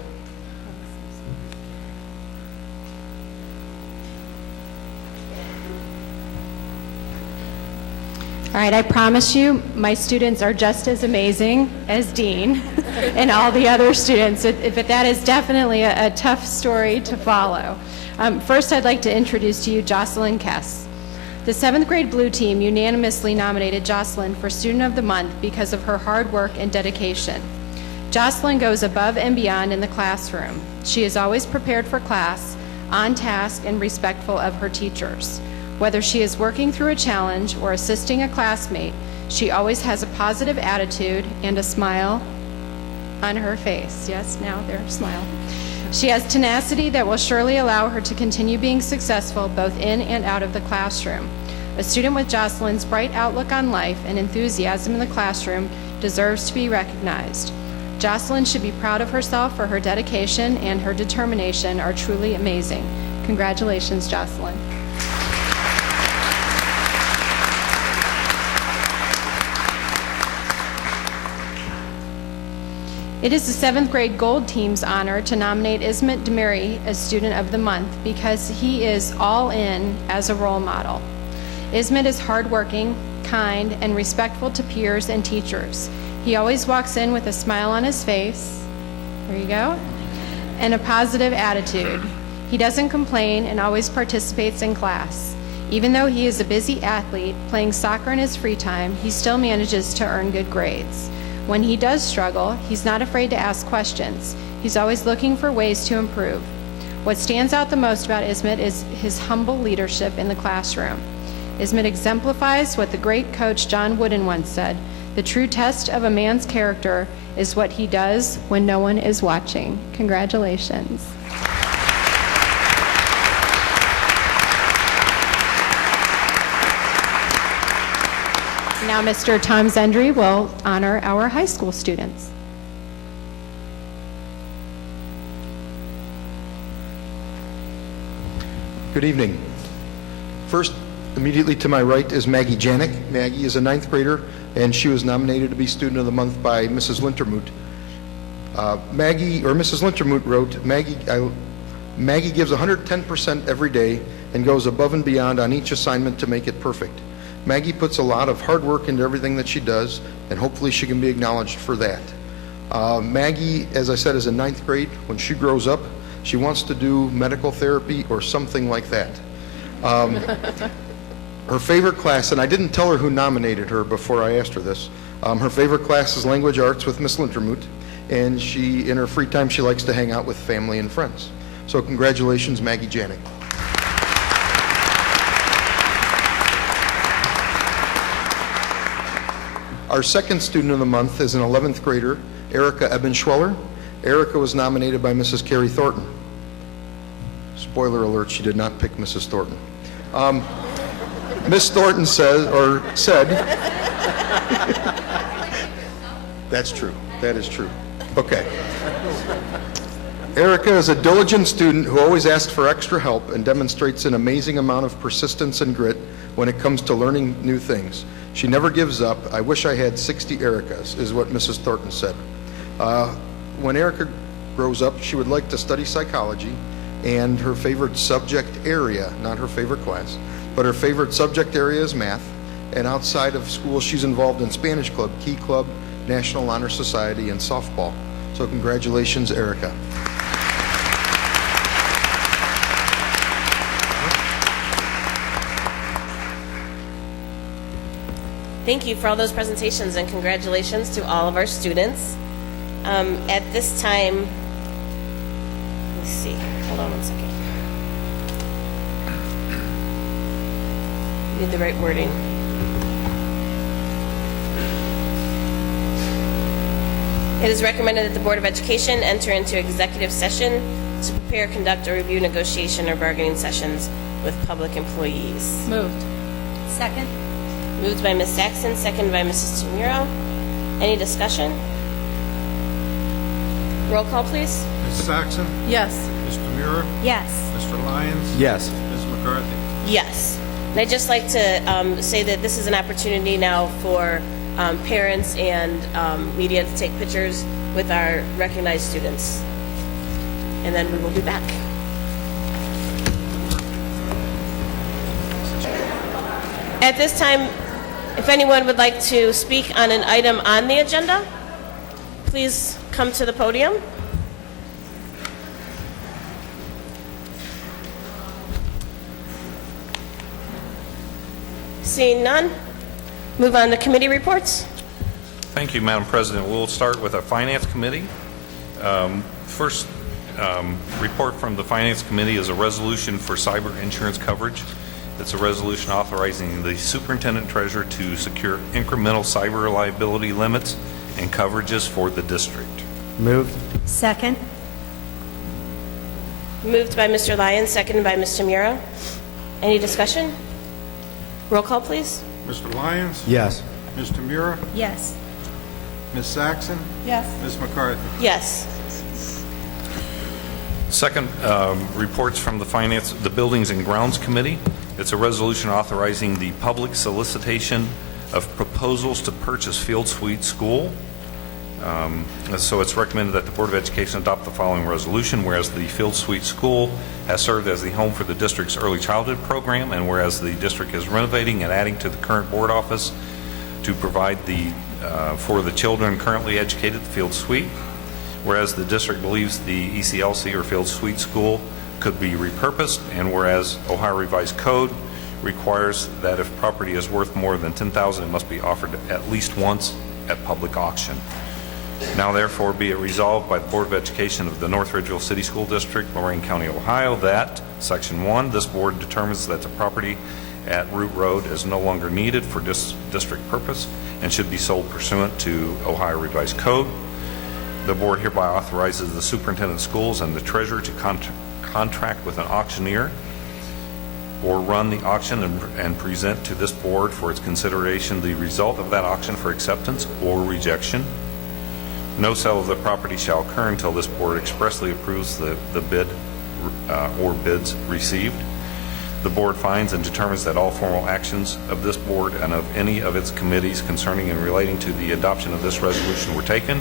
All right, I promise you, my students are just as amazing as Dean and all the other students, but that is definitely a tough story to follow. First, I'd like to introduce to you Jocelyn Kess. The 7th grade Blue Team unanimously nominated Jocelyn for Student of the Month because of her hard work and dedication. Jocelyn goes above and beyond in the classroom. She is always prepared for class, on task, and respectful of her teachers. Whether she is working through a challenge or assisting a classmate, she always has a positive attitude and a smile on her face. Yes, now there's a smile. She has tenacity that will surely allow her to continue being successful both in and out of the classroom. A student with Jocelyn's bright outlook on life and enthusiasm in the classroom deserves to be recognized. Jocelyn should be proud of herself for her dedication, and her determination are truly amazing. Congratulations, Jocelyn. It is the 7th grade Gold Team's honor to nominate Ed Mtg as Student of the Month because he is all in as a role model. Ed is hardworking, kind, and respectful to peers and teachers. He always walks in with a smile on his face, there you go, and a positive attitude. He doesn't complain and always participates in class. Even though he is a busy athlete playing soccer in his free time, he still manages to earn good grades. When he does struggle, he's not afraid to ask questions. He's always looking for ways to improve. What stands out the most about Ed is his humble leadership in the classroom. Ed exemplifies what the great coach John Wooden once said, "The true test of a man's character is what he does when no one is watching." Congratulations. Now Mr. Tom Zendry will honor our high school students. Good evening. First, immediately to my right is Maggie Janik. Maggie is a 9th grader, and she was nominated to be Student of the Month by Mrs. Lintermoot. Mrs. Lintermoot wrote, Maggie gives 110% every day and goes above and beyond on each assignment to make it perfect. Maggie puts a lot of hard work into everything that she does, and hopefully she can be acknowledged for that. Maggie, as I said, is in 9th grade. When she grows up, she wants to do medical therapy or something like that. Her favorite class, and I didn't tell her who nominated her before I asked her this, her favorite class is language arts with Miss Lintermoot, and in her free time, she likes to hang out with family and friends. So congratulations, Maggie Janik. Our second Student of the Month is an 11th grader, Erica Ebenschweller. Erica was nominated by Mrs. Carrie Thornton. Spoiler alert, she did not pick Mrs. Thornton. Miss Thornton said, that's true, that is true. Okay. Erica is a diligent student who always asks for extra help and demonstrates an amazing amount of persistence and grit when it comes to learning new things. She never gives up. I wish I had 60 Ericas, is what Mrs. Thornton said. When Erica grows up, she would like to study psychology, and her favorite subject area, not her favorite class, but her favorite subject area is math. And outside of school, she's involved in Spanish Club, Key Club, National Honor Society, and softball. So congratulations, Erica. Thank you for all those presentations, and congratulations to all of our students. At this time, let's see, hold on one second. Need the right wording. It is recommended that the Board of Education enter into executive session to prepare, conduct, or review negotiation or bargaining sessions with public employees. Moved. Second. Moved by Ms. Saxon, seconded by Mrs. Tamuro. Any discussion? Roll call, please. Ms. Saxon? Yes. Ms. Tamura? Yes. Mr. Lyons? Yes. Ms. McCarthy? Yes. And I'd just like to say that this is an opportunity now for parents and media to take pictures with our recognized students. And then we will be back. At this time, if anyone would like to speak on an item on the agenda, please come to the podium. Seeing none, move on to committee reports. Thank you, Madam President. We'll start with a Finance Committee. First report from the Finance Committee is a resolution for cyber insurance coverage. It's a resolution authorizing the Superintendent Treasurer to secure incremental cyber liability limits and coverages for the district. Moved. Second. Moved by Mr. Lyons, seconded by Ms. Tamura. Any discussion? Roll call, please. Mr. Lyons? Yes. Ms. Tamura? Yes. Ms. Saxon? Yes. Ms. McCarthy? Yes. Second, reports from the Buildings and Grounds Committee. It's a resolution authorizing the public solicitation of proposals to purchase Field Suite School. So it's recommended that the Board of Education adopt the following resolution, whereas the Field Suite School has served as the home for the district's early childhood program, and whereas the district is renovating and adding to the current board office to provide for the children currently educated at the Field Suite, whereas the district believes the ECLC or Field Suite School could be repurposed, and whereas Ohio Revised Code requires that if property is worth more than $10,000, it must be offered at least once at public auction. Now therefore be it resolved by the Board of Education of the North Ridgeville City School District, Lorain County, Ohio, that Section 1, this board determines that the property at Root Road is no longer needed for district purpose and should be sold pursuant to Ohio Revised Code. The board hereby authorizes the superintendent of schools and the treasurer to contract with an auctioneer or run the auction and present to this board for its consideration the result of that auction for acceptance or rejection. No sale of the property shall occur until this board expressly approves the bid or bids received. The board finds and determines that all formal actions of this board and of any of its committees concerning and relating to the adoption of this resolution were taken,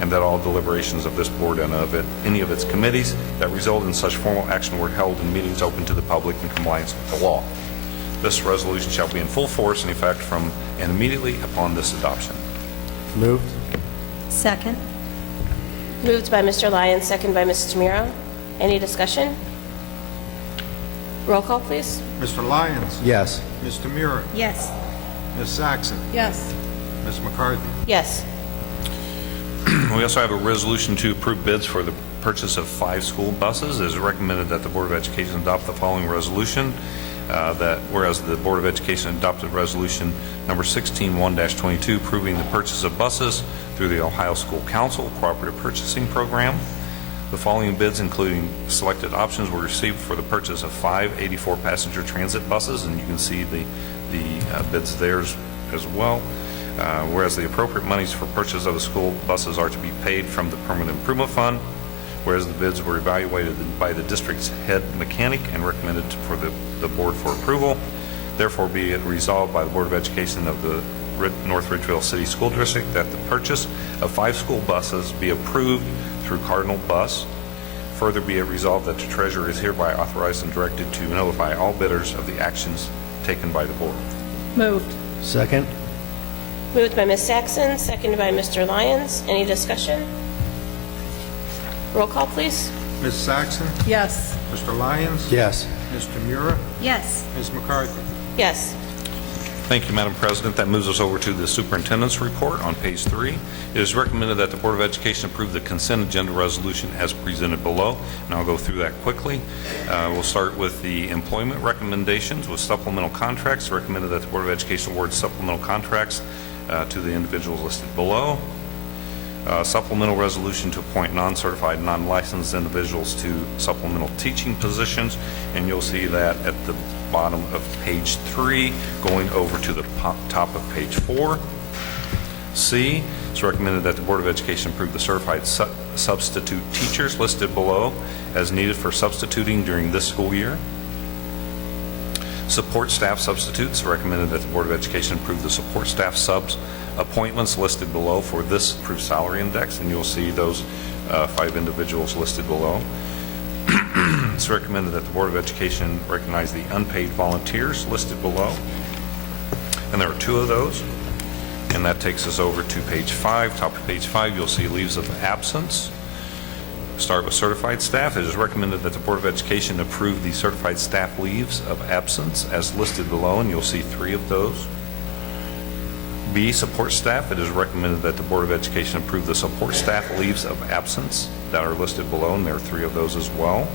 and that all deliberations of this board and of any of its committees that result in such formal action were held in meetings open to the public in compliance with the law. This resolution shall be in full force and effect from and immediately upon this adoption. Moved. Second. Moved by Mr. Lyons, second by Mrs. Tamiro. Any discussion? Roll call, please. Mr. Lyons? Yes. Ms. Tamira? Yes. Ms. Saxon? Yes. Ms. McCarthy? Yes. We also have a resolution to approve bids for the purchase of 5 school buses. It is recommended that the Board of Education adopt the following resolution, that whereas the Board of Education adopted resolution number 16-1-22 approving the purchase of buses through the Ohio School Council Cooperative Purchasing Program. The following bids, including selected options, were received for the purchase of 5 84-passenger transit buses, and you can see the bids there as well. Whereas the appropriate monies for purchase of the school buses are to be paid from the Permanent Improvement Fund, whereas the bids were evaluated by the district's head mechanic and recommended for the board for approval. Therefore, be it resolved by the Board of Education of the North Ridgeville City School District that the purchase of 5 school buses be approved through Cardinal Bus. Further, be it resolved that the treasurer is hereby authorized and directed to notify all bidders of the actions taken by the board. Moved. Second. Moved by Ms. Saxon, seconded by Mr. Lyons. Any discussion? Roll call, please. Ms. Saxon? Yes. Mr. Lyons? Yes. Ms. Tamira? Yes. Ms. McCarthy? Yes. Thank you, Madam President. That moves us over to the superintendent's report on page 3. It is recommended that the Board of Education approve the consent agenda resolution as presented below, and I'll go through that quickly. We'll start with the employment recommendations with supplemental contracts. Recommended that the Board of Education award supplemental contracts to the individuals listed below. Supplemental resolution to appoint non-certified, non-licensed individuals to supplemental teaching positions, and you'll see that at the bottom of page 3, going over to the top of page 4. C, it's recommended that the Board of Education approve the certified substitute teachers listed below as needed for substituting during this school year. Support staff substitutes, recommended that the Board of Education approve the support staff subs appointments listed below for this approved salary index, and you'll see those 5 individuals listed below. It's recommended that the Board of Education recognize the unpaid volunteers listed below, and there are 2 of those, and that takes us over to page 5. Top of page 5, you'll see leaves of absence. Start with certified staff. It is recommended that the Board of Education approve the certified staff leaves of absence as listed below, and you'll see 3 of those. B, support staff. It is recommended that the Board of Education approve the support staff leaves of absence that are listed below, and there are 3 of those as well.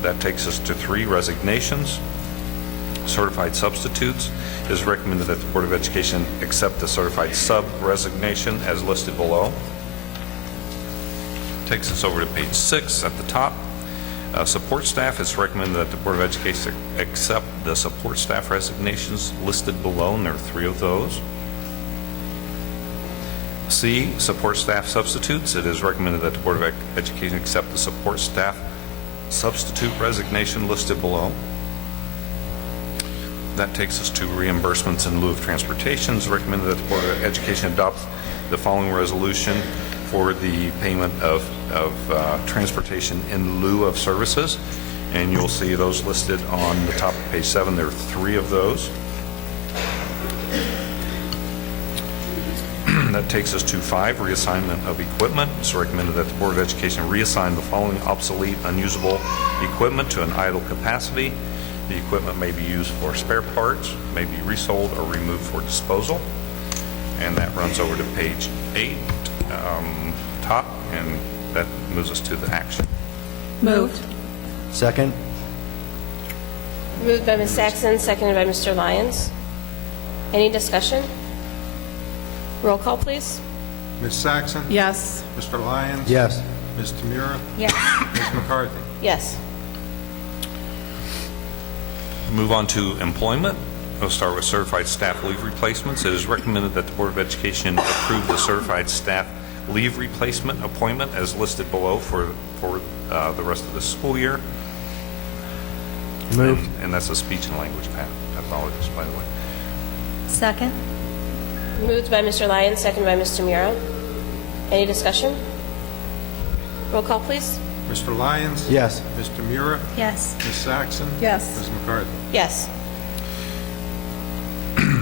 That takes us to 3 resignations. Certified substitutes. It is recommended that the Board of Education accept the certified sub resignation as listed below. Takes us over to page 6 at the top. Support staff, it's recommended that the Board of Education accept the support staff resignations listed below, and there are 3 of those. C, support staff substitutes. It is recommended that the Board of Education accept the support staff substitute resignation listed below. That takes us to reimbursements in lieu of transportation. It's recommended that the Board of Education adopt the following resolution for the payment of transportation in lieu of services. And you'll see those listed on the top of page 7. There are 3 of those. That takes us to 5, reassignment of equipment. It's recommended that the Board of Education reassign the following obsolete, unusable equipment to an idle capacity. The equipment may be used for spare parts, may be resold or removed for disposal. And that runs over to page 8, top, and that moves us to the action. Moved. Second. Moved by Ms. Saxon, seconded by Mr. Lyons. Any discussion? Roll call, please. Ms. Saxon? Yes. Mr. Lyons? Yes. Ms. Tamura? Yes. Ms. McCarthy? Yes. Move on to employment. We'll start with certified staff leave replacements. It is recommended that the Board of Education approve the certified staff leave replacement appointment as listed below for the rest of the school year. Moved. And that's a speech and language pathologist, by the way. Second. Moved by Mr. Lyons, seconded by Ms. Tamura. Any discussion? Roll call, please. Mr. Lyons? Yes. Ms. Tamura? Yes. Ms. Saxon? Yes. Ms. McCarthy? Yes.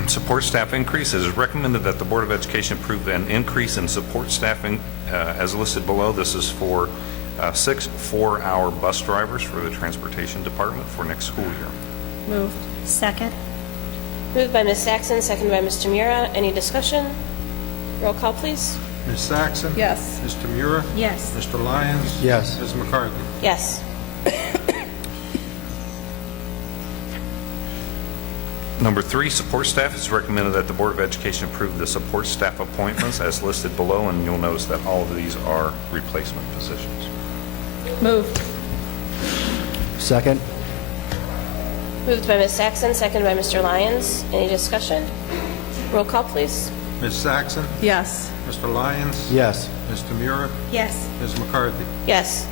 Support staff increase. It is recommended that the Board of Education approve an increase in support staffing as listed below. This is for 6 4-hour bus drivers for the Transportation Department for next school year. Moved. Second. Moved by Ms. Saxon, seconded by Ms. Tamura. Any discussion? Roll call, please. Ms. Saxon? Yes. Ms. Tamura? Yes. Mr. Lyons? Yes. Ms. McCarthy? Yes. Number 3, support staff. It's recommended that the Board of Education approve the support staff appointments as listed below, and you'll notice that all of these are replacement positions. Moved. Second. Moved by Ms. Saxon, seconded by Mr. Lyons. Any discussion? Roll call, please. Ms. Saxon? Yes. Mr. Lyons? Yes. Ms. Tamura? Yes. Ms. McCarthy? Yes.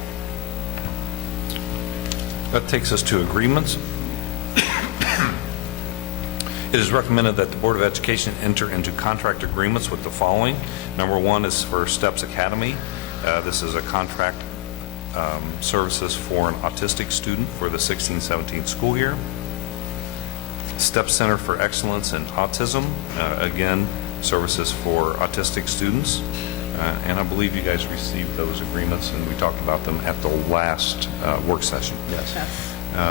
That takes us to agreements. It is recommended that the Board of Education enter into contract agreements with the following. Number 1 is for Steps Academy. This is a contract services for an autistic student for the 16-17 school year. Steps Center for Excellence in Autism, again, services for autistic students. And I believe you guys received those agreements, and we talked about them at the last work session. Yes.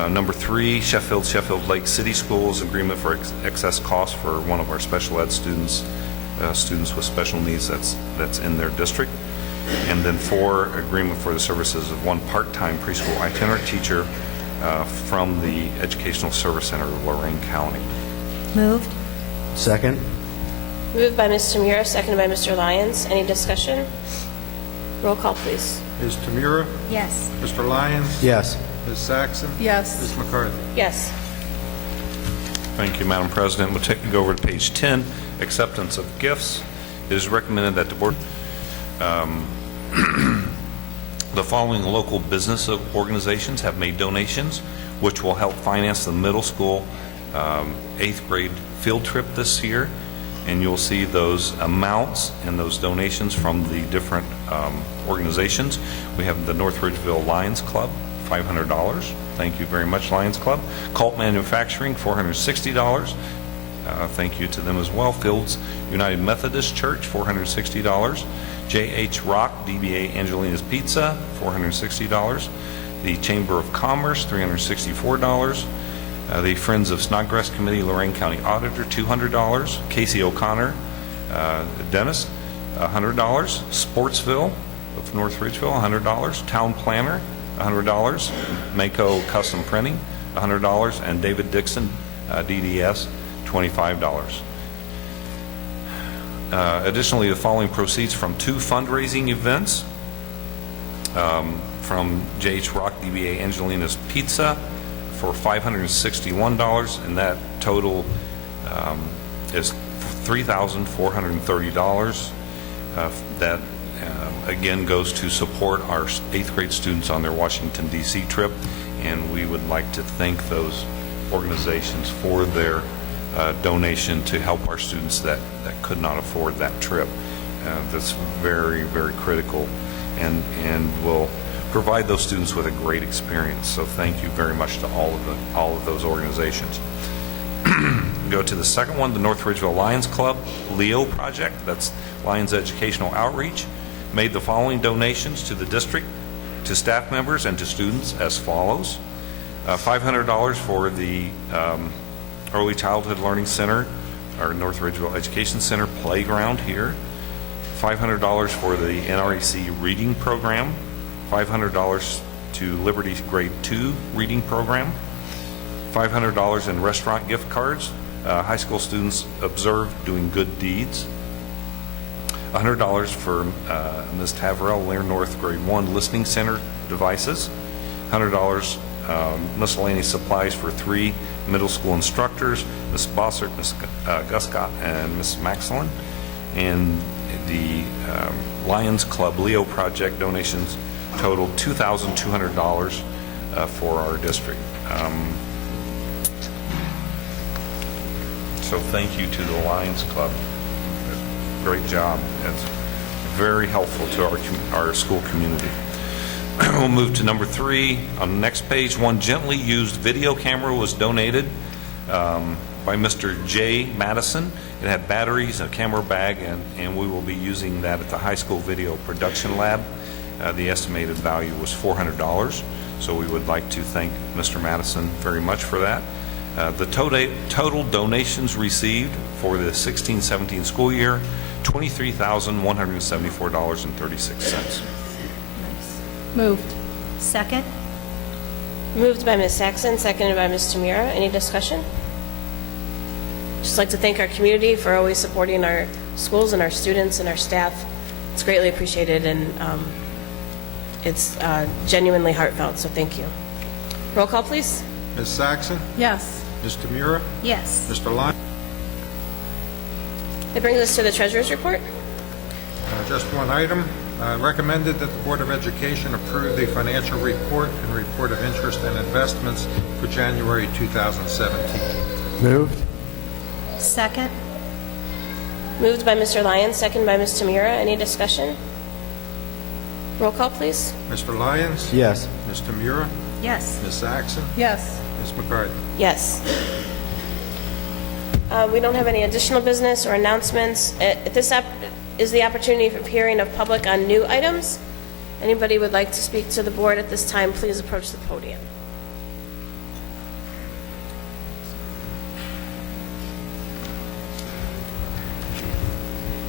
Number 3, Sheffield Lake City Schools agreement for excess costs for one of our special ed students, students with special needs that's in their district. And then 4, agreement for the services of one part-time preschool itinerant teacher from the Educational Service Center of Lorraine County. Moved. Second. Moved by Ms. Tamura, seconded by Mr. Lyons. Any discussion? Roll call, please. Ms. Tamura? Yes. Mr. Lyons? Yes. Ms. Saxon? Yes. Ms. McCarthy? Yes. Thank you, Madam President. We'll go over to page 10, acceptance of gifts. It is recommended that the board, the following local business organizations have made donations, which will help finance the middle school 8th grade field trip this year. And you'll see those amounts and those donations from the different organizations. We have the North Ridgeville Lions Club, $500. Thank you very much, Lions Club. Cult Manufacturing, $460. Thank you to them as well. Fields United Methodist Church, $460. J.H. Rock, DBA Angelina's Pizza, $460. The Chamber of Commerce, $364. The Friends of Snodgrass Committee, Lorraine County Auditor, $200. Casey O'Connor, dentist, $100. Sportsville of North Ridgeville, $100. Town Planner, $100. Mako Custom Printing, $100. And David Dixon, DDS, $25. Additionally, the following proceeds from 2 fundraising events from J.H. Rock, DBA Angelina's Pizza, for $561, and that total is $3,430. that again goes to support our 8th grade students on their Washington, D.C. trip, and we would like to thank those organizations for their donation to help our students that could not afford that trip. That's very, very critical and will provide those students with a great experience. So thank you very much to all of those organizations. Go to the second one, the North Ridgeville Lions Club LEO project. That's Lions Educational Outreach. Made the following donations to the district, to staff members, and to students as follows. $500 for the Early Childhood Learning Center, our North Ridgeville Education Center playground here. $500 for the NREC reading program. $500 to Liberty Grade 2 reading program. $500 in restaurant gift cards. High school students observed doing good deeds. $100 for Ms. Taverell, Lear North Grade 1 Listening Center devices. $100 miscellaneous supplies for 3 middle school instructors, Ms. Bossert, Ms. Guscott, and Ms. Maxlin. And the Lions Club Leo project donations totaled $2,200 for our district. So thank you to the Lions Club. Great job. It's very helpful to our school community. We'll move to number 3 on the next page. One gently used video camera was donated by Mr. J. Madison. It had batteries, a camera bag, and we will be using that at the high school video production lab. The estimated value was $400, so we would like to thank Mr. Madison very much for that. The total donations received for the 16-17 school year, $23,174.36. Moved. Second? Moved by Ms. Saxon, seconded by Ms. Tamira. Any discussion? Just like to thank our community for always supporting our schools and our students and our staff. It's greatly appreciated, and it's genuinely heartfelt, so thank you. Roll call, please. Ms. Saxon? Yes. Ms. Tamira? Yes. Mr. Lyon? That brings us to the treasurer's report. Just one item. Recommended that the Board of Education approve the financial report and report of interest and investments for January 2017. Moved. Second? Moved by Mr. Lyons, seconded by Ms. Tamira. Any discussion? Roll call, please. Mr. Lyons? Yes. Ms. Tamira? Yes. Ms. Saxon? Yes. Ms. McCarthy? Yes. We don't have any additional business or announcements. This is the opportunity for hearing of public on new items. Anybody would like to speak to the board at this time, please approach the podium.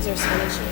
Is there a sign-in sheet?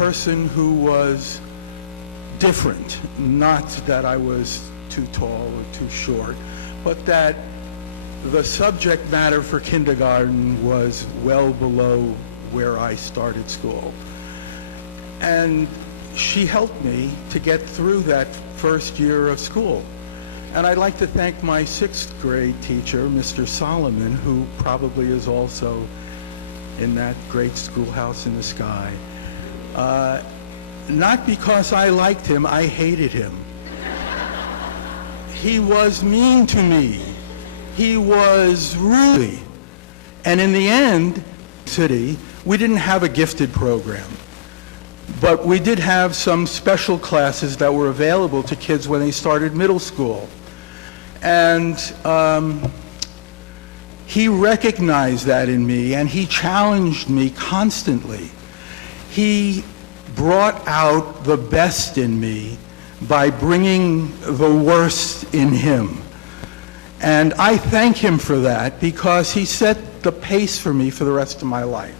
person who was different. Not that I was too tall or too short, but that the subject matter for kindergarten was well below where I started school. And she helped me to get through that first year of school. And I'd like to thank my 6th grade teacher, Mr. Solomon, who probably is also in that great schoolhouse in the sky. Not because I liked him, I hated him. He was mean to me. He was rude. And in the end, we didn't have a gifted program. But we did have some special classes that were available to kids when they started middle school. And he recognized that in me, and he challenged me constantly. He brought out the best in me by bringing the worst in him. And I thank him for that, because he set the pace for me for the rest of my life.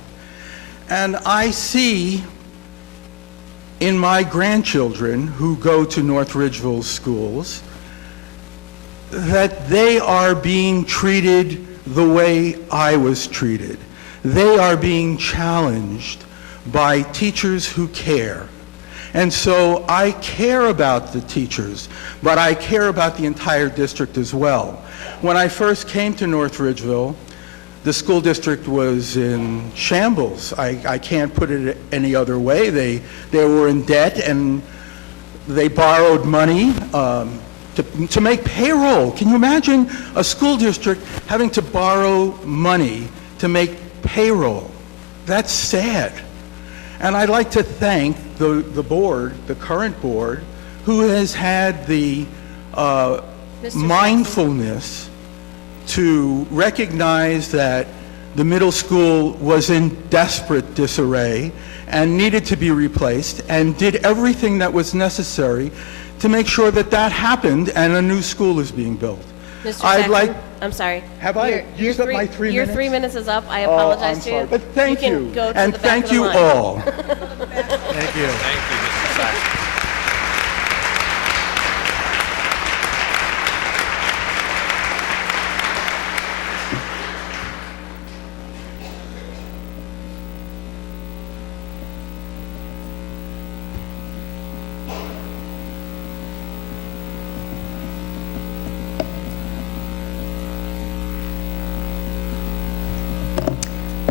And I see in my grandchildren who go to North Ridgeville schools that they are being treated the way I was treated. They are being challenged by teachers who care. And so I care about the teachers, but I care about the entire district as well. When I first came to North Ridgeville, the school district was in shambles. I can't put it any other way. They were in debt, and they borrowed money to make payroll. Can you imagine a school district having to borrow money to make payroll? That's sad. And I'd like to thank the board, the current board, who has had the mindfulness to recognize that the middle school was in desperate disarray and needed to be replaced, and did everything that was necessary to make sure that that happened and a new school is being built. Mr. I'd Jackson, like... I'm sorry. Have I used up my 3 minutes? Your 3 minutes is up. I Oh, apologize I'm to sorry. you. But thank can you. go to And the back thank of the you line. all. Thank you. Thank you, Mr. Saxon.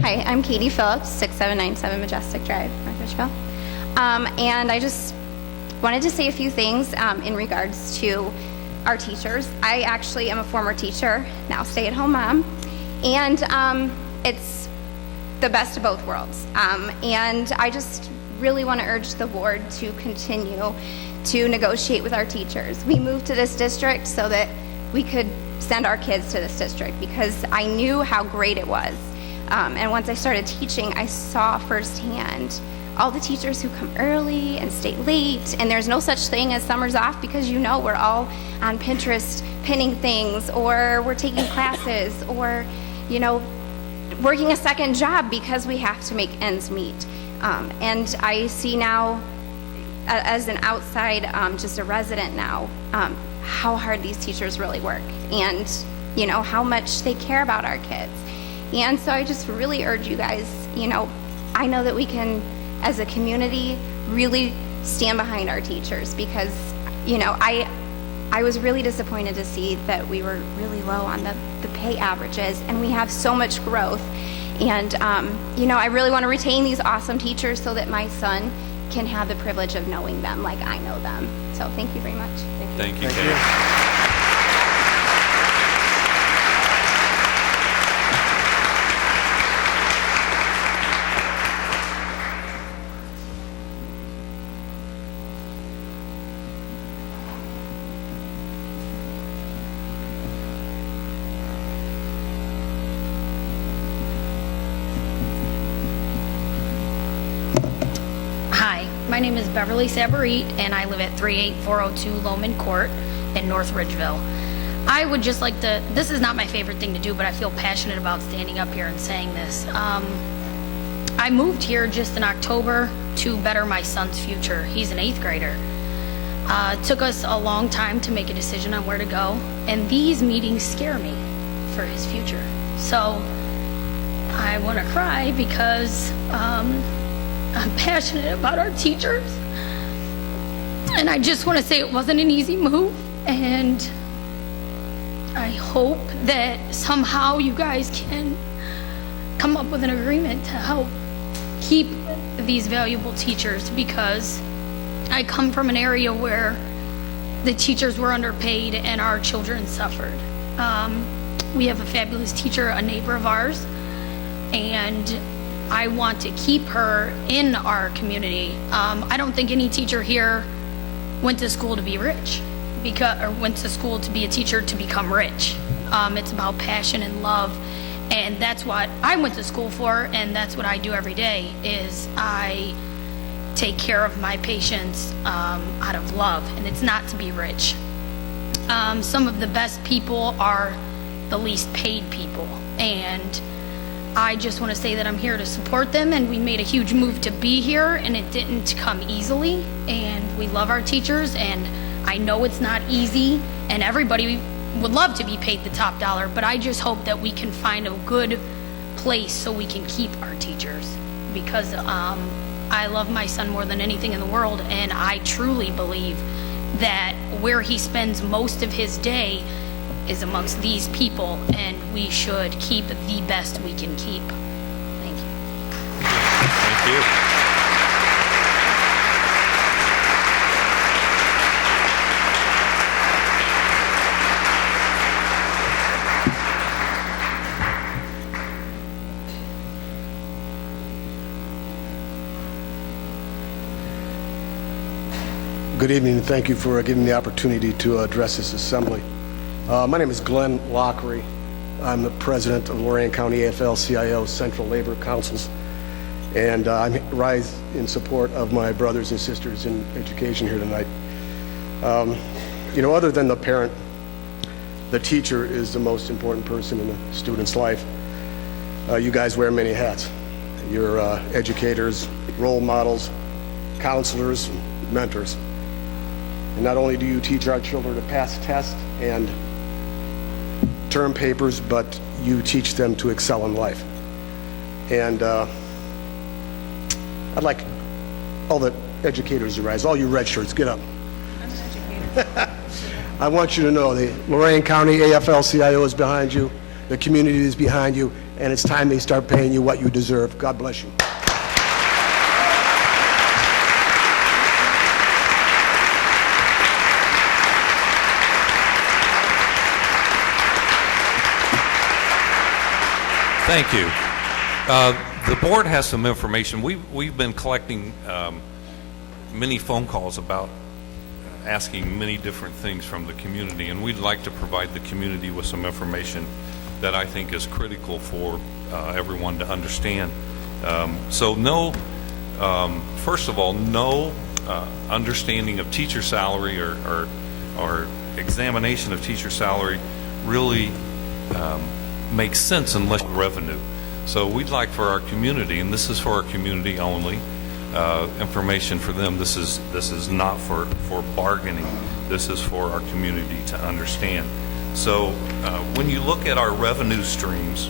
Hi, I'm Katie Phillips, 6797 Majestic Drive, North Ridgeville. And I just wanted to say a few things in regards to our teachers. I actually am a former teacher, now stay-at-home mom, and it's the best of both worlds. And I just really want to urge the board to continue to negotiate with our teachers. We moved to this district so that we could send our kids to this district because I knew how great it was. And once I started teaching, I saw firsthand all the teachers who come early and stay late, and there's no such thing as summers off because we're all on Pinterest pinning things, or we're taking classes, or working a second job because we have to make ends meet. And I see now, as an outside, just a resident now, how hard these teachers really work, and how much they care about our kids. And so I just really urge you guys, I know that we can, as a community, really stand behind our teachers because, I was really disappointed to see that we were really low on the pay averages, and we have so much growth. And, I really want to retain these awesome teachers so that my son can have the privilege of knowing them like I know them. So thank you very much. Thank you, Kate. Hi, my name is Beverly Sabarit, and I live at 38402 Loman Court in North Ridgeville. I would just like to, this is not my favorite thing to do, but I feel passionate about standing up here and saying this. I moved here just in October to better my son's future. He's an 8th grader. It took us a long time to make a decision on where to go, and these meetings scare me for his future. So I want to cry because I'm passionate about our teachers, and I just want to say it wasn't an easy move, and I hope that somehow you guys can come up with an agreement to help keep these valuable teachers, because I come from an area where the teachers were underpaid and our children suffered. We have a fabulous teacher, a neighbor of ours, and I want to keep her in our community. I don't think any teacher here went to school to be rich, or went to school to be a teacher to become rich. It's about passion and love, and that's what I went to school for, and that's what I do every day, is I take care of my patients out of love, and it's not to be rich. Some of the best people are the least paid people, and I just want to say that I'm here to support them, and we made a huge move to be here, and it didn't come easily, and we love our teachers, and I know it's not easy, and everybody would love to be paid the top dollar, but I just hope that we can find a good place so we can keep our teachers, because I love my son more than anything in the world, and I truly believe that where he spends most of his day is amongst these people, and we should keep the best we can keep. Thank you. Thank you. Good evening, and thank you for giving me the opportunity to address this assembly. My name is Glenn Lockery. I'm the president of Lorain County AFL-CIO Central Labor Councils, and I rise in support of my brothers and sisters in education here tonight. You know, other than the parent, the teacher is the most important person in a student's life. You guys wear many hats. You're educators, role models, counselors, and mentors. And not only do you teach our children to pass tests and term papers, but you teach them to excel in life. And I'd like all the educators to rise. All you red shirts, get up. I'm an educator. I want you to know the Lorain County AFL-CIO is behind you, the community is behind you, and it's time they start paying you what you deserve. God bless you. Thank you. The board has some information. We've been collecting many phone calls about asking many different things from the community, and we'd like to provide the community with some information that I think is critical for everyone to understand. First of all, no understanding of teacher salary or examination of teacher salary really makes sense unless revenue. So we'd like for our community, and this is for our community only, information for them. This is not for bargaining. This is for our community to understand. So when you look at our revenue streams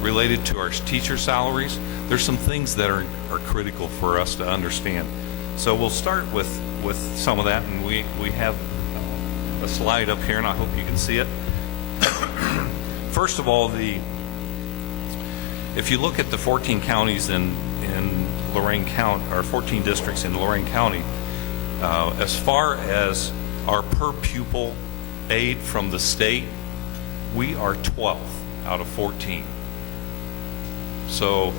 related to our teacher salaries, there's some things that are critical for us to understand. So we'll start with some of that, and we have a slide up here, and I hope you can see it. First of all, if you look at the 14 counties in Lorain County, or 14 districts in Lorain County, as far as our per pupil aid from the state, we are 12th out of 14. So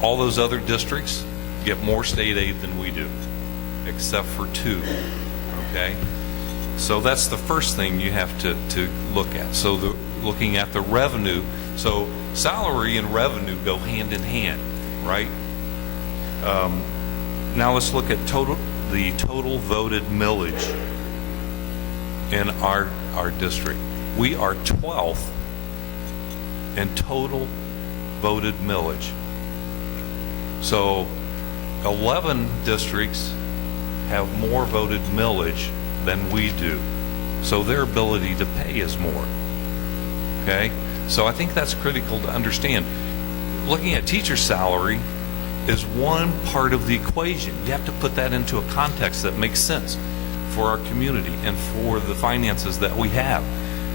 all those other districts get more state aid than we do, except for 2, okay? So that's the first thing you have to look at. So looking at the revenue, so salary and revenue go hand in hand, right? Now let's look at the total voted millage in our district. We are 12th in total voted millage. So 11 districts have more voted millage than we do. So their ability to pay is more. Okay? So I think that's critical to understand. Looking at teacher salary is one part of the equation. You have to put that into a context that makes sense for our community and for the finances that we have.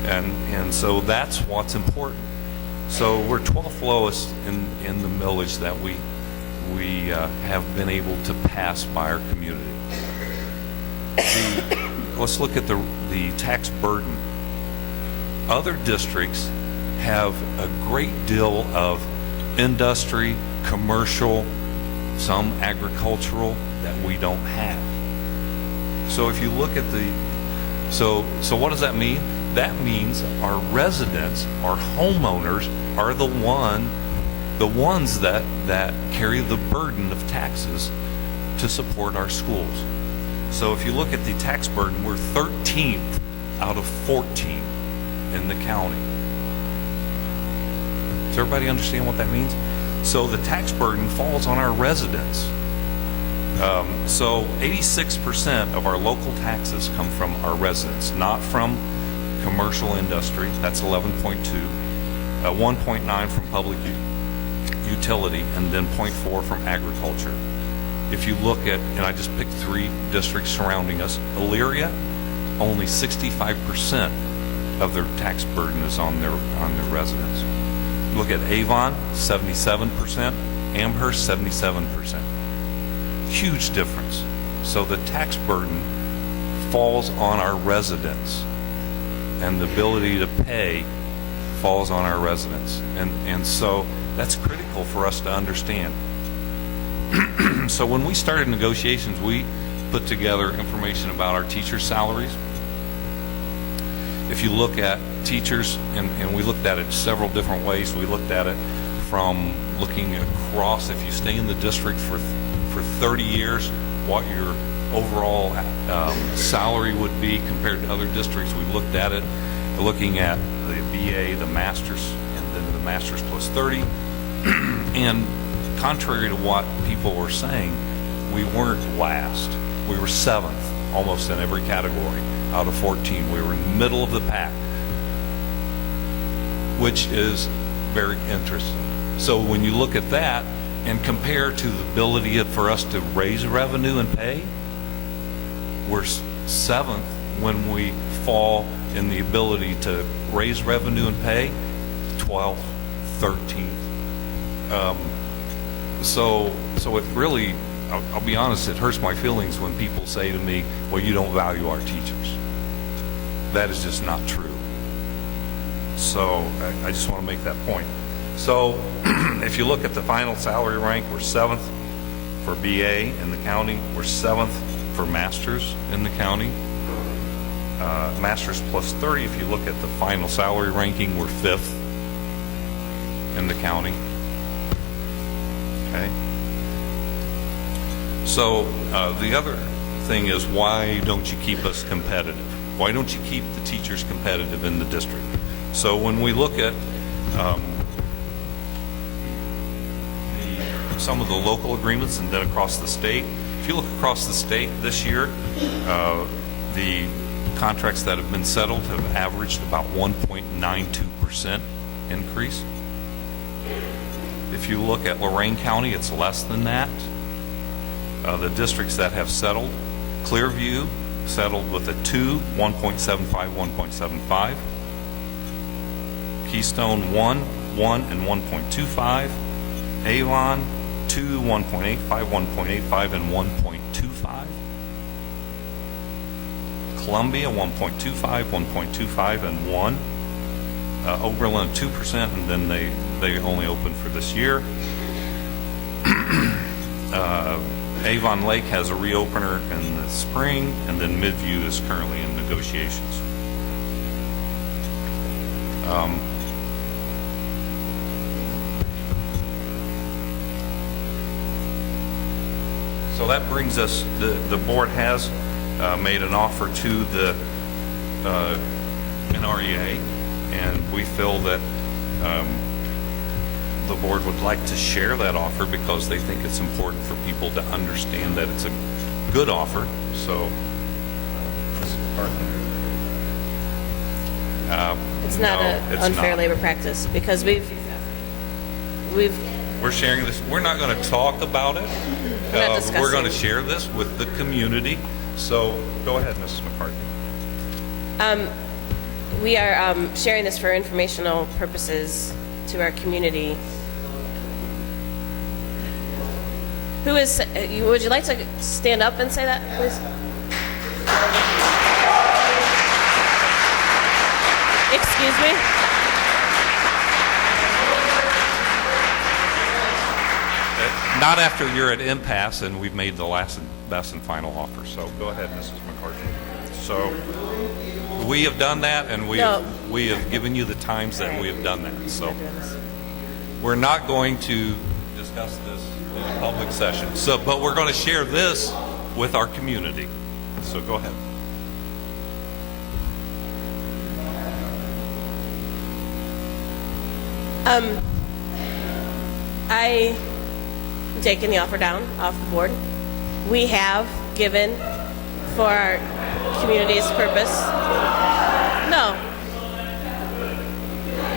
And so that's what's important. So we're 12th lowest in the millage that we have been able to pass by our community. Let's look at the tax burden. Other districts have a great deal of industry, commercial, some agricultural that we don't have. So if you look at so what does that mean? That means our residents, our homeowners, are the ones that carry the burden of taxes to support our schools. So if you look at the tax burden, we're 13th out of 14 in the county. Does everybody understand what that means? So the tax burden falls on our residents. So 86% of our local taxes come from our residents, not from commercial industry. That's 11.2, 1.9 from public utility, and then 0.4 from agriculture. If you look at, and I just picked 3 districts surrounding us, Elyria, only 65% of their tax burden is on their residents. Look at Avon, 77%, Amherst, 77%. Huge difference. So the tax burden falls on our residents, and the ability to pay falls on our residents. And so that's critical for us to understand. So when we started negotiations, we put together information about our teachers' salaries. If you look at teachers, and we looked at it several different ways. We looked at it from looking across, if you stay in the district for 30 years, what your overall salary would be compared to other districts. We looked at it looking at the BA, the master's, and then the master's plus 30. And contrary to what people were saying, we weren't last. We were 7th almost in every category out of 14. We were in the middle of the pack, which is very interesting. So when you look at that and compare to the ability for us to raise revenue and pay, we're 7th when we fall in the ability to raise revenue and pay, 12th, 13th. So it really, I'll be honest, it hurts my feelings when people say to me, well, you don't value our teachers. That is just not true. So I just want to make that point. So if you look at the final salary rank, we're 7th for BA in the county. We're 7th for masters in the county. Masters plus 30, if you look at the final salary ranking, we're 5th in the county. Okay. So the other thing is, why don't you keep us competitive? Why don't you keep the teachers competitive in the district? So when we look at some of the local agreements and then across the state, if you look across the state this year, the contracts that have been settled have averaged about 1.92% increase. If you look at Lorain County, it's less than that. The districts that have settled, Clearview settled with a 2, 1.75, 1.75. Keystone 1, and 1.25. Avon 2, 1.85, 1.85, and 1.25. Columbia 1.25, 1.25, and 1. Oberlin 2%, and then they only opened for this year. Avon Lake has a reopener in the spring, and then Midview is currently in negotiations. So that brings us, the board has made an offer to the NREA, and we feel that the board would like to share that offer because they think it's important for people to understand that it's a good offer. So, Mrs. McCarthy? It's not No, an it's unfair not. labor practice because we're sharing this. We're not going to talk about it. We're not We're discussing. going to share this with the community. So go ahead, Mrs. McCarthy. We are sharing this for informational purposes to our community. Would you like to stand up and say that, please? Excuse me? Not after you're at impasse and we've made the last and best and final offer. So go ahead, Mrs. McCarthy. So we have done that, and we have given you the times that we have done that. So we're not going to discuss this in a public session. So, but we're going to share this with our community. So go ahead. I am taking the offer down off the board. We have given for our community's purpose. No.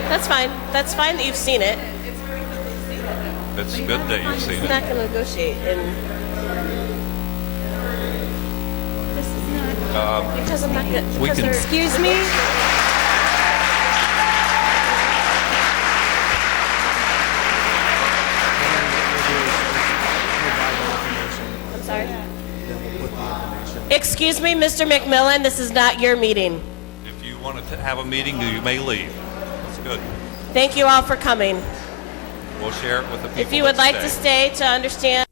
That's fine. That's fine that you've seen it. It's good that you've seen It's it. not going to negotiate because I'm not good. We can- Excuse me? I'm sorry? Excuse me, Mr. McMillan, this is not your meeting. If you want to have a meeting, you may leave. That's good. Thank you all for coming. We'll share it with the people If you would that like to stay to understand